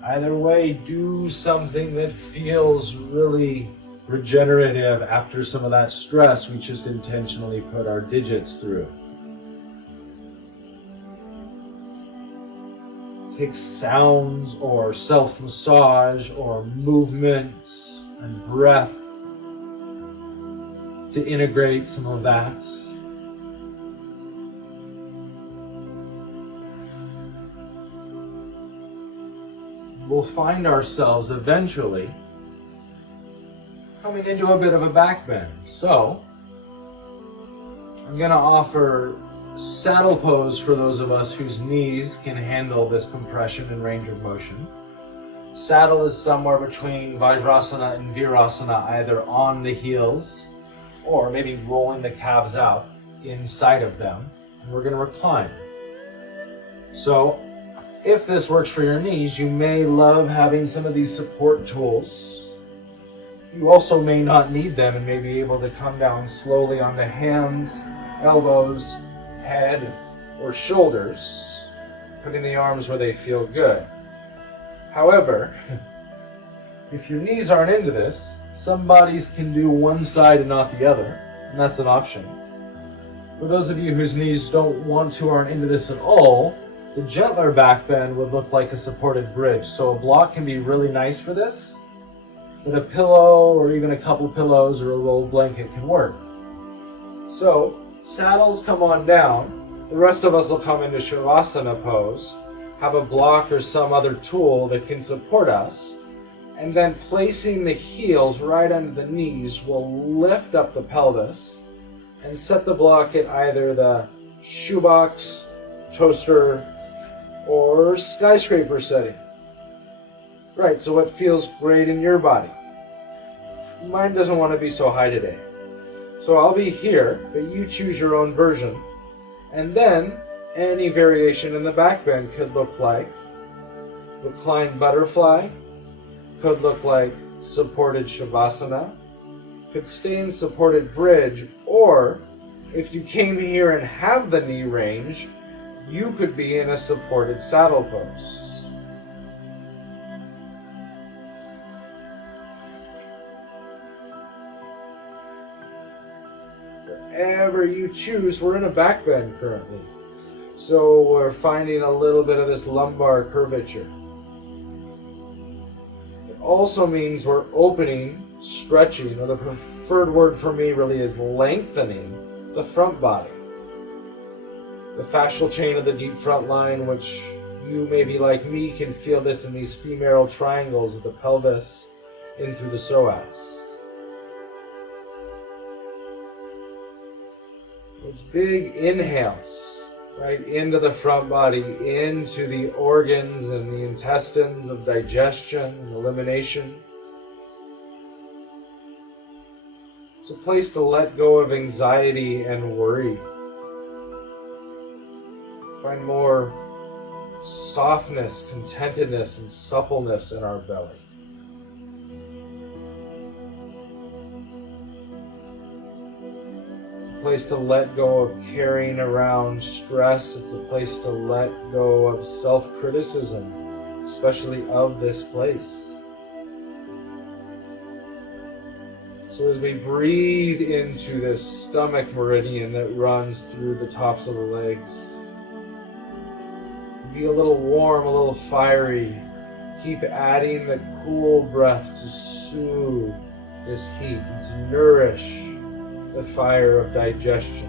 Either way, do something that feels really regenerative after some of that stress we just intentionally put our digits through. Take sounds or self-massage or movement and breath to integrate some of that. We'll find ourselves eventually coming into a bit of a back bend. So I'm going to offer saddle pose for those of us whose knees can handle this compression and range of motion. Saddle is somewhere between Vajrasana and Virasana, either on the heels or maybe rolling the calves out inside of them. And we're going to recline. So if this works for your knees, you may love having some of these support tools. You also may not need them and may be able to come down slowly onto hands, elbows, head, or shoulders, putting the arms where they feel good. However, if your knees aren't into this, some bodies can do one side and not the other, and that's an option. For those of you whose knees don't want to or aren't into this at all, the gentler back bend would look like a supported bridge. So a block can be really nice for this, but a pillow or even a couple pillows or a rolled blanket can work. So saddles come on down. The rest of us will come into Shavasana pose, have a block or some other tool that can support us, and then placing the heels right under the knees will lift up the pelvis and set the block at either the shoebox, toaster, or skyscraper setting. Right, so what feels great in your body? Mine doesn't want to be so high today. So I'll be here, but you choose your own version. And then any variation in the back bend could look like reclined butterfly, could look like supported Shavasana, could stay in supported bridge, or if you came here and have the knee range, you could be in a supported saddle pose. Whatever you choose, we're in a back bend currently. So we're finding a little bit of this lumbar curvature. It also means we're opening, stretching, or the preferred word for me really is lengthening the front body. The fascial chain of the deep front line, which you maybe like me can feel this in these femoral triangles of the pelvis in through the psoas. Those big inhales. Right into the front body, into the organs and the intestines of digestion and elimination. It's a place to let go of anxiety and worry. Find more softness, contentedness, and suppleness in our belly. Place to let go of carrying around stress. It's a place to let go of self-criticism, especially of this place. So as we breathe into this stomach meridian that runs through the tops of the legs, be a little warm, a little fiery. Keep adding the cool breath to soothe this heat and to nourish the fire of digestion.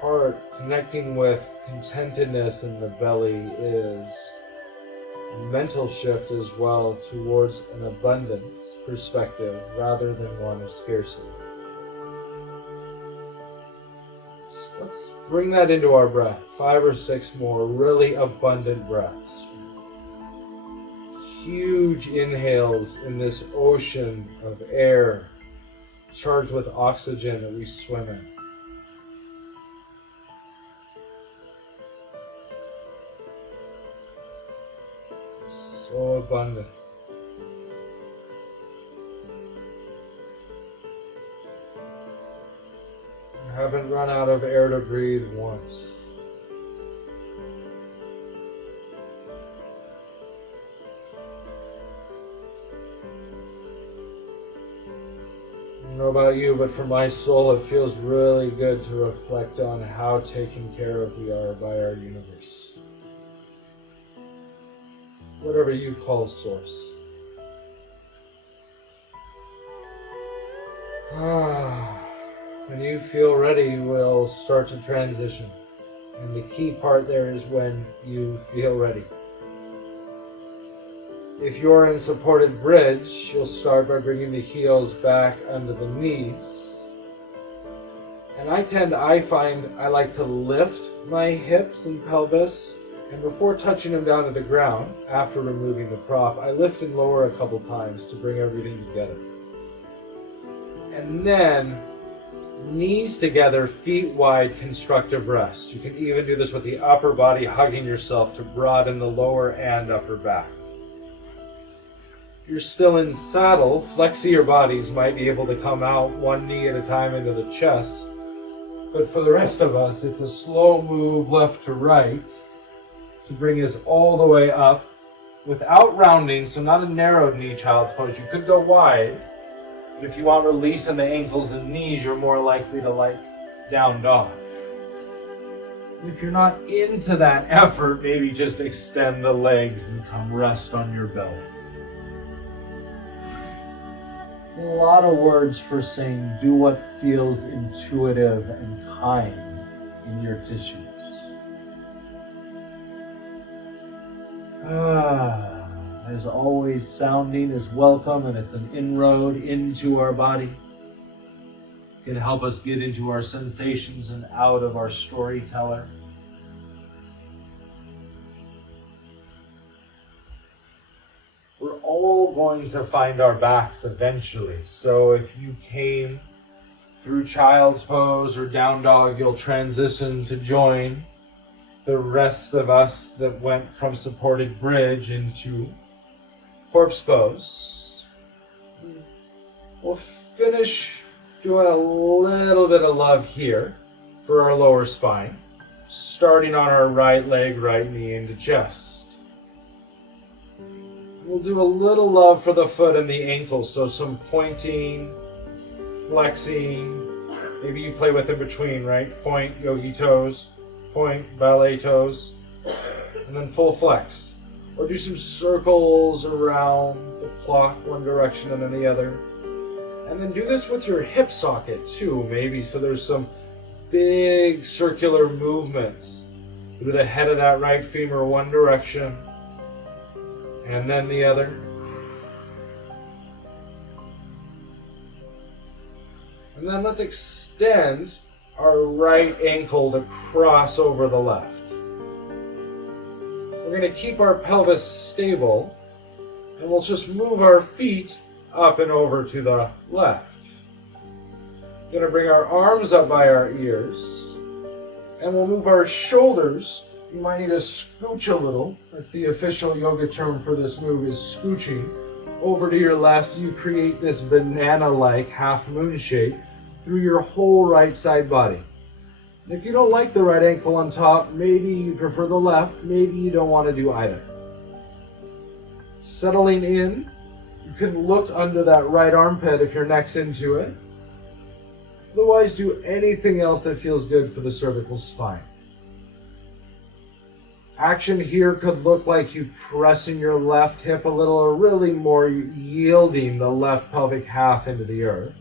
Heart connecting with contentedness in the belly is a mental shift as well towards an abundance perspective rather than one of scarcity. Let's bring that into our breath. 5 or 6 more really abundant breaths. Huge inhales in this ocean of air charged with oxygen that we swim in. So abundant. You haven't run out of air to breathe once. I don't know about you, but for my soul it feels really good to reflect on how taken care of we are by our universe. Whatever you call source. When you feel ready, we'll start to transition. And the key part there is when you feel ready. If you're in supported bridge, you'll start by bringing the heels back under the knees. And I find I like to lift my hips and pelvis, and before touching them down to the ground, after removing the prop, I lift and lower a couple times to bring everything together. And then, knees together, feet wide, constructive rest. You can even do this with the upper body hugging yourself to broaden the lower and upper back. If you're still in saddle, flexi your bodies might be able to come out one knee at a time into the chest. But for the rest of us, it's a slow move left to right to bring us all the way up without rounding, so not a narrowed knee child's pose. You could go wide, but if you want release in the ankles and knees, you're more likely to like down dog. If you're not into that effort, maybe just extend the legs and come rest on your belly. It's a lot of words for saying do what feels intuitive and kind in your tissues. As always, sounding is welcome, and it's an inroad into our body. It can help us get into our sensations and out of our storyteller. We're all going to find our backs eventually. So if you came through child's pose or down dog, you'll transition to join the rest of us that went from supported bridge into corpse pose. We'll finish doing a little bit of love here for our lower spine, starting on our right leg, right knee into chest. We'll do a little love for the foot and the ankles, so some pointing, flexing. Maybe you play with in between, right? Point, yogi toes, point, ballet toes, and then full flex. Or do some circles around the clock, one direction and then the other. And then do this with your hip socket too, maybe, so there's some big circular movements through the head of that right femur, one direction, and then the other. And then let's extend our right ankle to cross over the left. We're going to keep our pelvis stable, and we'll just move our feet up and over to the left. We're going to bring our arms up by our ears, and we'll move our shoulders. You might need to scooch a little. That's the official yoga term for this move, is scooching over to your left, so you create this banana-like half moon shape through your whole right side body. And if you don't like the right ankle on top, maybe you prefer the left, maybe you don't want to do either. Settling in, you can look under that right armpit if your neck's into it. Otherwise, do anything else that feels good for the cervical spine. Action here could look like you pressing your left hip a little, or really more yielding the left pelvic half into the earth.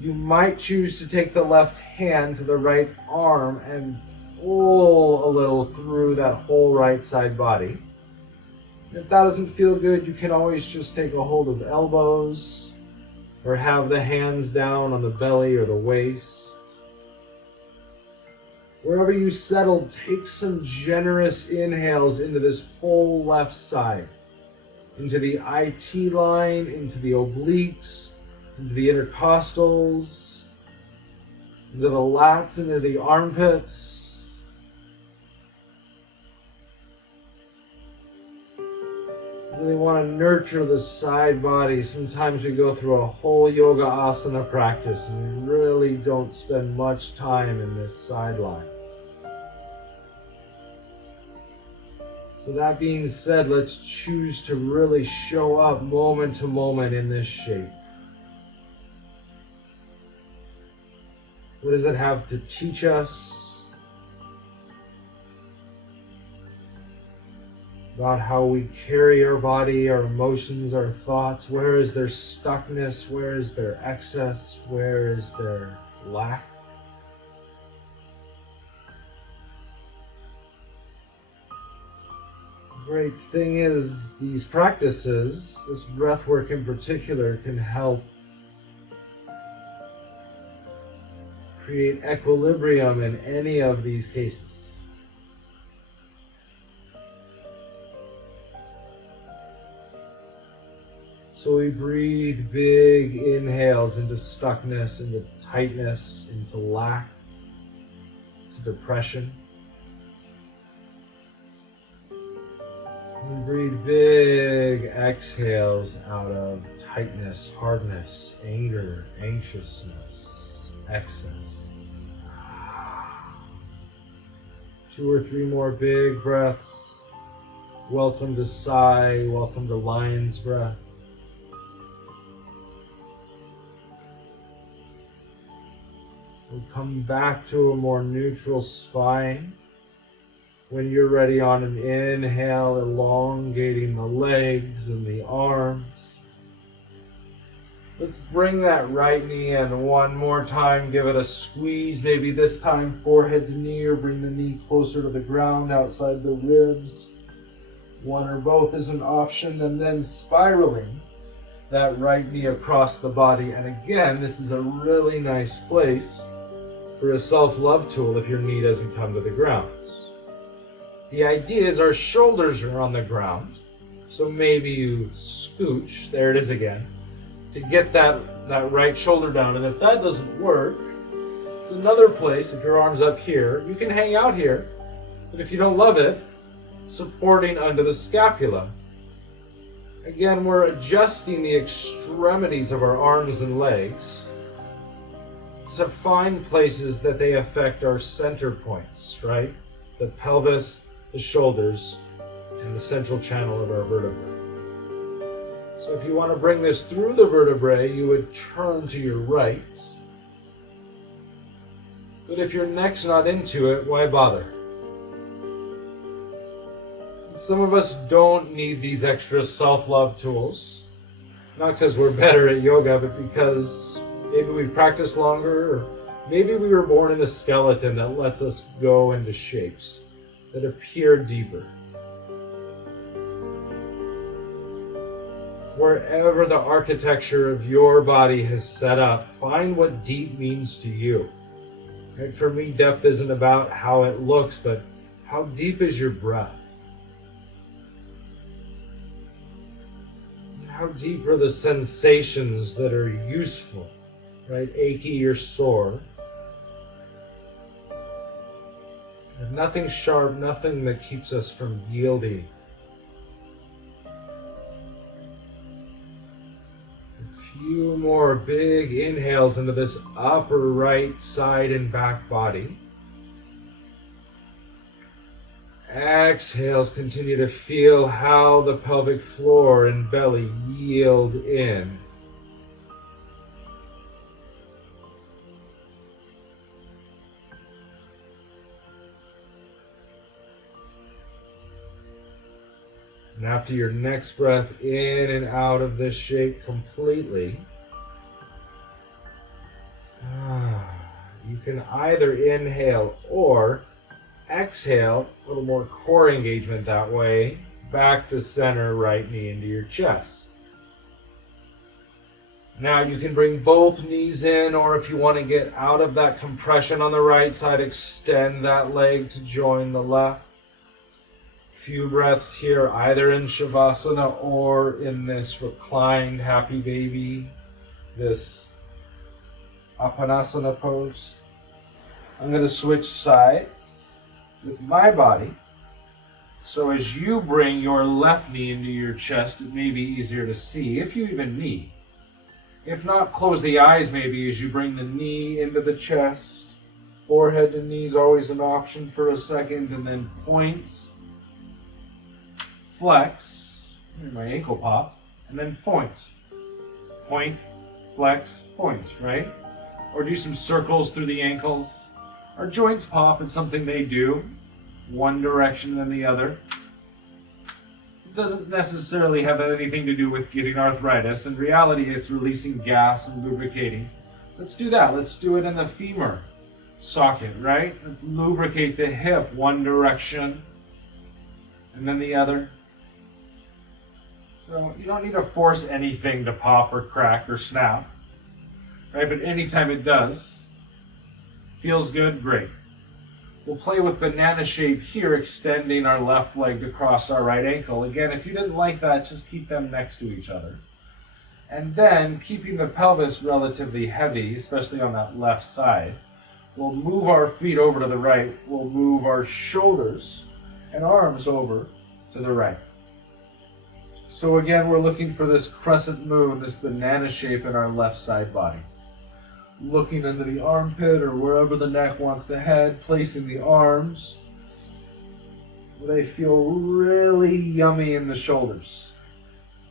You might choose to take the left hand to the right arm and pull a little through that whole right side body. If that doesn't feel good, you can always just take a hold of elbows or have the hands down on the belly or the waist. Wherever you settle, take some generous inhales into this whole left side, into the IT line, into the obliques, into the intercostals, into the lats, into the armpits. Really want to nurture the side body. Sometimes we go through a whole yoga asana practice and we really don't spend much time in this sidelines. So that being said, let's choose to really show up moment to moment in this shape. What does it have to teach us? about how we carry our body, our emotions, our thoughts. Where is there stuckness? Where is there excess? Where is there lack? The great thing is these practices, this breath work in particular, can help create equilibrium in any of these cases. So we breathe big inhales into stuckness, into tightness, into lack, to depression. We breathe big exhales out of tightness, hardness, anger, anxiousness, excess. 2 or 3 more big breaths. Welcome to sigh, welcome to lion's breath. We'll come back to a more neutral spine. When you're ready on an inhale, elongating the legs and the arms. Let's bring that right knee in one more time. Give it a squeeze, maybe this time forehead to knee, or bring the knee closer to the ground outside the ribs. One or both is an option, and then spiraling that right knee across the body. And again, this is a really nice place for a self-love tool if your knee doesn't come to the ground. The idea is our shoulders are on the ground, so maybe you scooch, there it is again, to get that right shoulder down. And if that doesn't work, it's another place, if your arm's up here, you can hang out here, but if you don't love it, supporting under the scapula. Again, we're adjusting the extremities of our arms and legs to find places that they affect our center points, right? The pelvis, the shoulders, and the central channel of our vertebrae. So if you want to bring this through the vertebrae, you would turn to your right. But if your neck's not into it, why bother? Some of us don't need these extra self-love tools. Not because we're better at yoga, but because maybe we've practiced longer, or maybe we were born in a skeleton that lets us go into shapes that appear deeper. Wherever the architecture of your body has set up, find what deep means to you. Right? For me, depth isn't about how it looks, but how deep is your breath? How deep are the sensations that are useful? Right, achy or sore. And nothing sharp, nothing that keeps us from yielding. A few more big inhales into this upper right side and back body. Exhales, continue to feel how the pelvic floor and belly yield in. And after your next breath in and out of this shape completely, you can either inhale or exhale, a little more core engagement that way, back to center, right knee into your chest. Now you can bring both knees in, or if you want to get out of that compression on the right side, extend that leg to join the left. Few breaths here, either in Shavasana or in this reclined happy baby, this Apanasana pose. I'm going to switch sides with my body. So as you bring your left knee into your chest, it may be easier to see, if you even need. If not, close the eyes maybe as you bring the knee into the chest. Forehead to knee is always an option for a second, and then point. Flex, my ankle popped, and then point. Point, flex, point, right? Or do some circles through the ankles. Our joints pop, it's something they do. One direction then the other. doesn't necessarily have anything to do with getting arthritis. In reality, it's releasing gas and lubricating. Let's do that. Let's do it in the femur socket, right? Let's lubricate the hip one direction and then the other. So you don't need to force anything to pop or crack or snap, right? But anytime it does, feels good, great. We'll play with banana shape here, extending our left leg across our right ankle. Again, if you didn't like that, just keep them next to each other. And then, keeping the pelvis relatively heavy, especially on that left side, we'll move our feet over to the right. We'll move our shoulders and arms over to the right. So again, we're looking for this crescent moon, this banana shape in our left side body. Looking into the armpit or wherever the neck wants to head, placing the arms where they feel really yummy in the shoulders.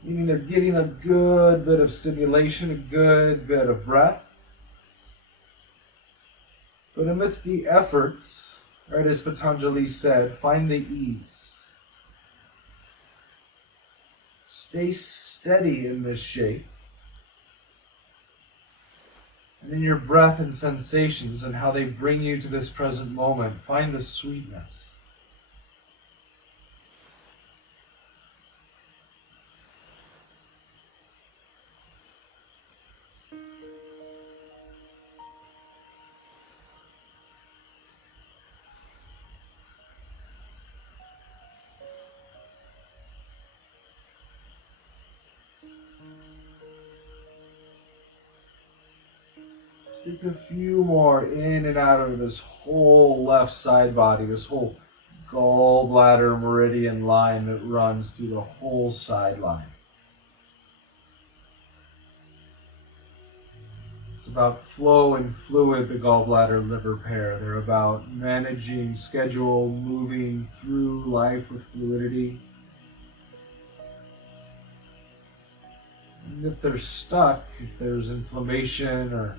Meaning they're getting a good bit of stimulation, a good bit of breath. But amidst the efforts, right, as Patanjali said, find the ease. Stay steady in this shape. And in your breath and sensations and how they bring you to this present moment, find the sweetness. Take a few more in and out of this whole left side body, this whole gallbladder meridian line that runs through the whole side line. It's about flow and fluid, the gallbladder liver pair. They're about managing schedule, moving through life with fluidity. And if they're stuck, if there's inflammation or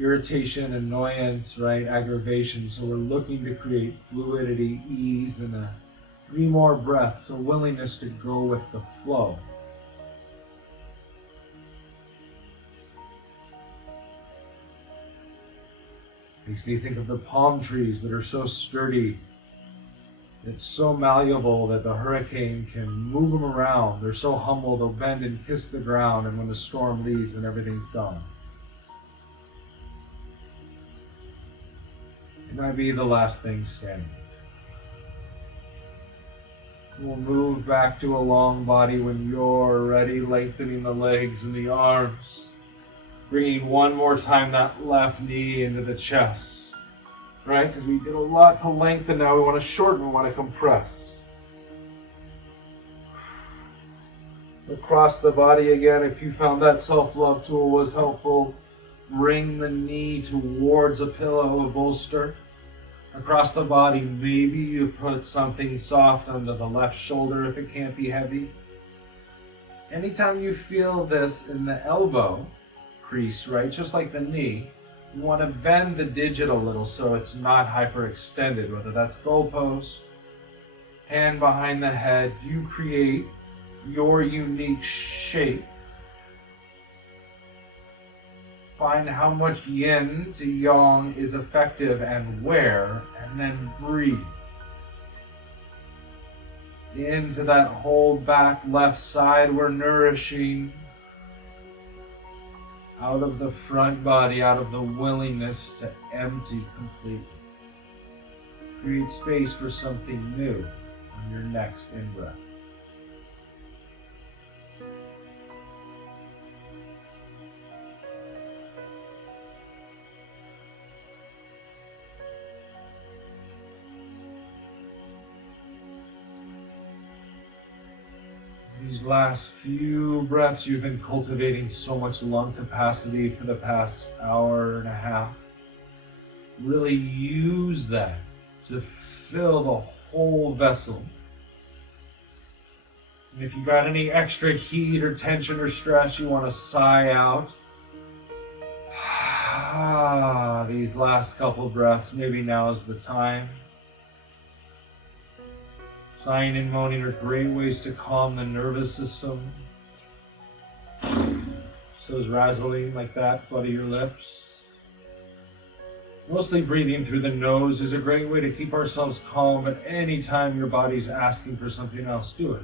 irritation, annoyance, right, aggravation. So we're looking to create fluidity, ease, and 3 more breaths, a willingness to go with the flow. Makes me think of the palm trees that are so sturdy. It's so malleable that the hurricane can move them around. They're so humble, they'll bend and kiss the ground, and when the storm leaves and everything's gone. It might be the last thing standing. We'll move back to a long body when you're ready, lengthening the legs and the arms. Bringing one more time that left knee into the chest. Right? Because we did a lot to lengthen now. We want to shorten, we want to compress. Across the body again, if you found that self-love tool was helpful, bring the knee towards a pillow, a bolster. Across the body, maybe you put something soft under the left shoulder if it can't be heavy. Anytime you feel this in the elbow crease, right, just like the knee, you want to bend the digit a little so it's not hyperextended, whether that's goalpost, hand behind the head. You create your unique shape. Find how much yin to yang is effective and where, and then breathe. Into that whole back left side, we're nourishing. Out of the front body, out of the willingness to empty completely. Create space for something new on your next in-breath. These last few breaths, you've been cultivating so much lung capacity for the past hour and a half. Really use that to fill the whole vessel. And if you got any extra heat or tension or stress, you want to sigh out. These last couple breaths, maybe now is the time. Sighing and moaning are great ways to calm the nervous system. So is razzling like that, flutter your lips. Mostly breathing through the nose is a great way to keep ourselves calm, but anytime your body's asking for something else, do it.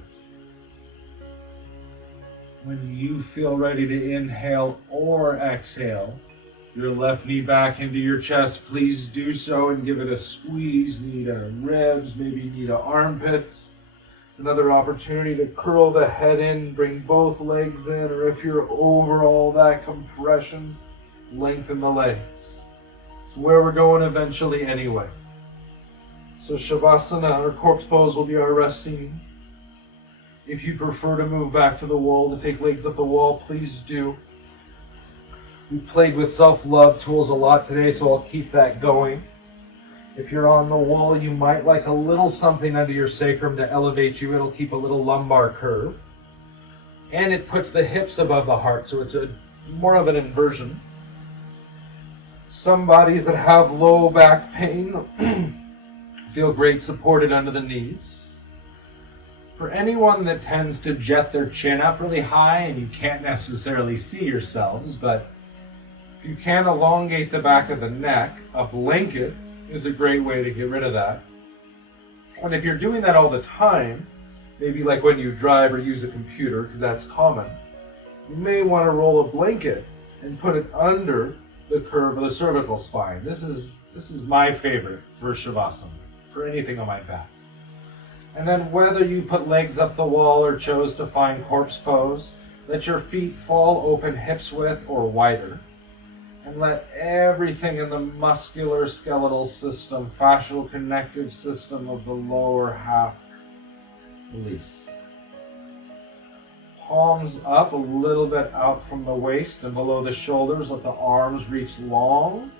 When you feel ready to inhale or exhale, your left knee back into your chest, please do so and give it a squeeze. Knee to ribs, maybe knee to armpits. It's another opportunity to curl the head in, bring both legs in, or if you're over all that compression, lengthen the legs. It's where we're going eventually anyway. So Shavasana, or corpse pose, will be our resting. If you prefer to move back to the wall, to take legs up the wall, please do. We played with self-love tools a lot today, so I'll keep that going. If you're on the wall, you might like a little something under your sacrum to elevate you. It'll keep a little lumbar curve. And it puts the hips above the heart, so it's more of an inversion. Some bodies that have low back pain feel great supported under the knees. For anyone that tends to jet their chin up really high and you can't necessarily see yourselves, but if you can elongate the back of the neck, a blanket is a great way to get rid of that. And if you're doing that all the time, maybe like when you drive or use a computer, because that's common, you may want to roll a blanket and put it under the curve of the cervical spine. This is my favorite for Shavasana, for anything on my back. And then whether you put legs up the wall or chose to find corpse pose, let your feet fall open hips width or wider. And let everything in the muscular skeletal system, fascial connective system of the lower half release. Palms up a little bit out from the waist and below the shoulders. Let the arms reach long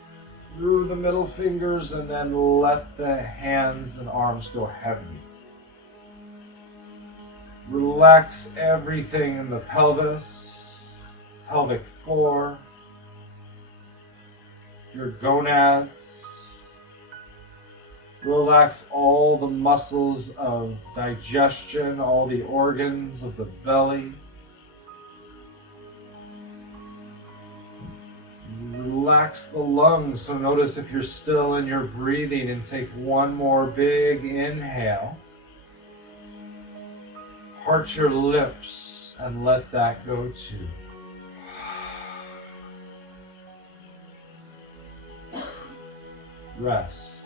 through the middle fingers and then let the hands and arms go heavy. Relax everything in the pelvis, pelvic floor, your gonads. Relax all the muscles of digestion, all the organs of the belly. Relax the lungs, so notice if you're still in your breathing and take one more big inhale. Part your lips and let that go too. Rest.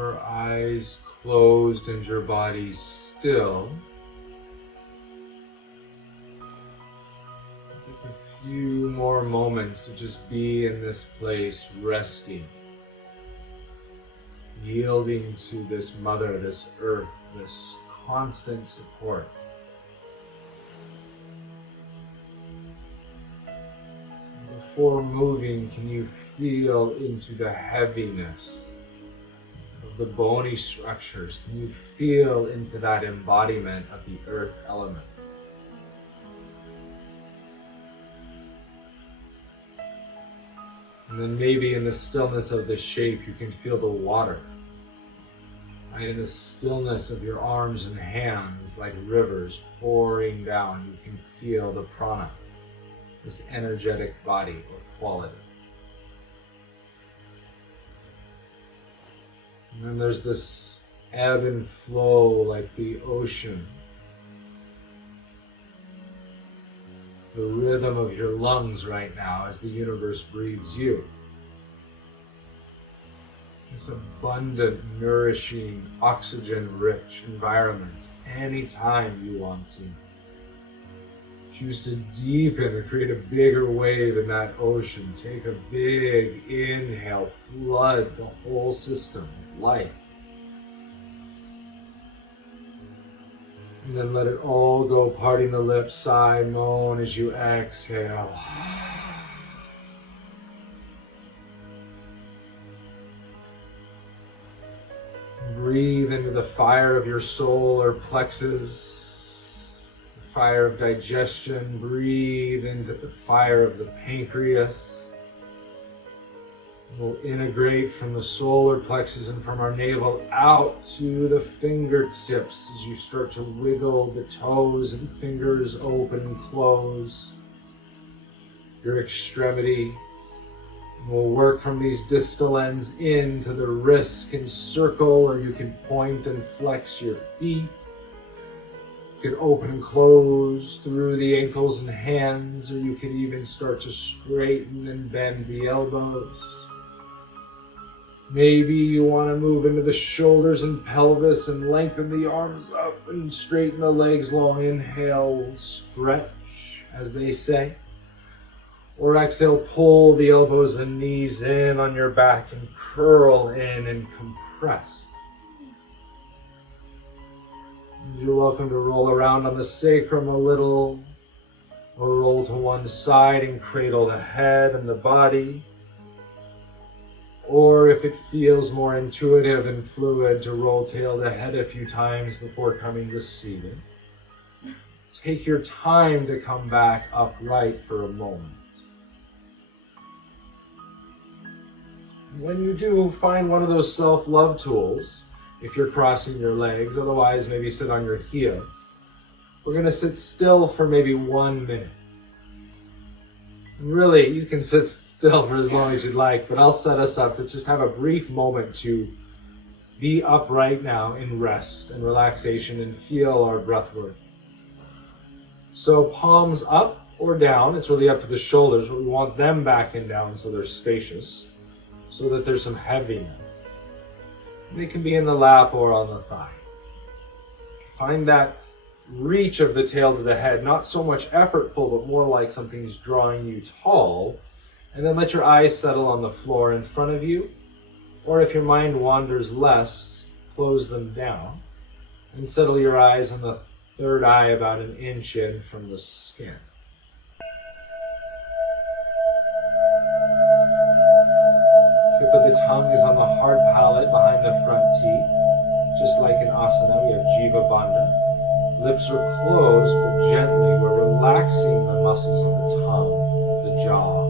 Your eyes closed and your body still. Take a few more moments to just be in this place, resting, yielding to this mother, this earth, this constant support. Before moving, can you feel into the heaviness of the bony structures? Can you feel into that embodiment of the earth element? And then maybe in the stillness of the shape, you can feel the water. Right? In the stillness of your arms and hands, like rivers pouring down, you can feel the prana, this energetic body or quality. And then there's this ebb and flow like the ocean. The rhythm of your lungs right now as the universe breathes you. This abundant, nourishing, oxygen-rich environment anytime you want to. Choose to deepen and create a bigger wave in that ocean. Take a big inhale, flood the whole system with life. And then let it all go, parting the lips, sigh, moan as you exhale. Breathe into the fire of your solar plexus, the fire of digestion. Breathe into the fire of the pancreas. We'll integrate from the solar plexus and from our navel out to the fingertips as you start to wiggle the toes and fingers open and close your extremity. We'll work from these distal ends into the wrists. Can circle, or you can point and flex your feet. You can open and close through the ankles and hands, or you can even start to straighten and bend the elbows. Maybe you want to move into the shoulders and pelvis and lengthen the arms up and straighten the legs long. Inhale, stretch, as they say. Or exhale, pull the elbows and knees in on your back and curl in and compress. You're welcome to roll around on the sacrum a little, or roll to one side and cradle the head and the body. Or if it feels more intuitive and fluid, to roll tail the head a few times before coming to seated. Take your time to come back upright for a moment. When you do, find one of those self-love tools if you're crossing your legs. Otherwise, maybe sit on your heels. We're going to sit still for maybe 1 minute. Really, you can sit still for as long as you'd like, but I'll set us up to just have a brief moment to be upright now in rest and relaxation and feel our breath work. So palms up or down, it's really up to the shoulders, but we want them back and down so they're spacious, so that there's some heaviness. And it can be in the lap or on the thigh. Find that reach of the tail to the head, not so much effortful, but more like something's drawing you tall. And then let your eyes settle on the floor in front of you. Or if your mind wanders less, close them down. And settle your eyes on the third eye about 1 inch in from the skin. Tip of the tongue is on the hard palate behind the front teeth. Just like in asana, we have Jiva Bandha. Lips are closed, but gently. We're relaxing the muscles of the tongue, the jaw,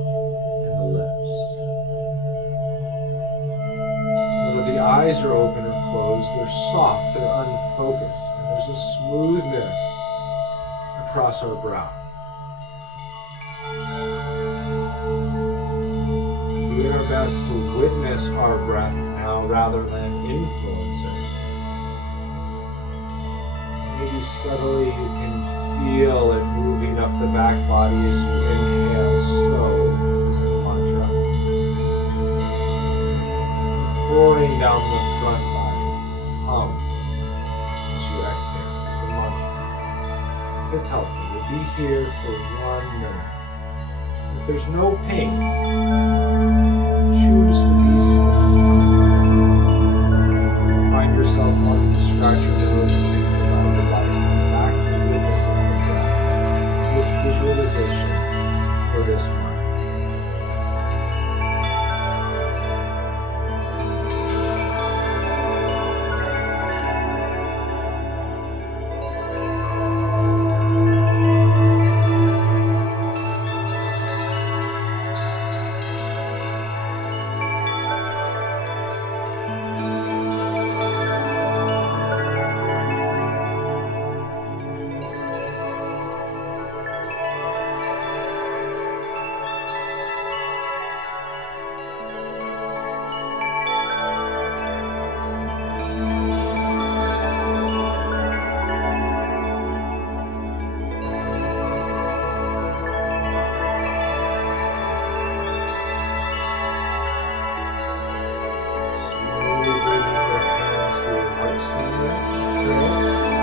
and the lips. Whether the eyes are open or closed, they're soft, they're unfocused, and there's a smoothness across our brow. We do our best to witness our breath now rather than influence it. Maybe subtly you can feel it moving up the back body as you inhale. So is the mantra. Pouring down the front body. if it's helpful, we'll be here for 1 minute. If there's no pain, choose to be still. Find yourself wanting to scratch your nose and think about your body, come back to witnessing the breath, this visualization, or this breath.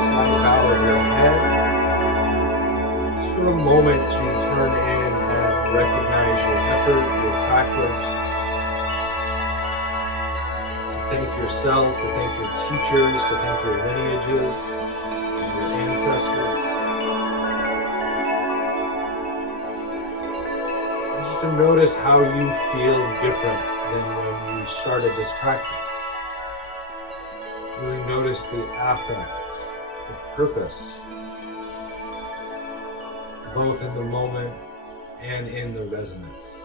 Slight bow of your head. Just for a moment to turn in and recognize your effort, your practice. To thank yourself, to thank your teachers, to thank your lineages, and your ancestors. And just to notice how you feel different than when you started this practice. Really notice the affect, the purpose, both in the moment and in the resonance.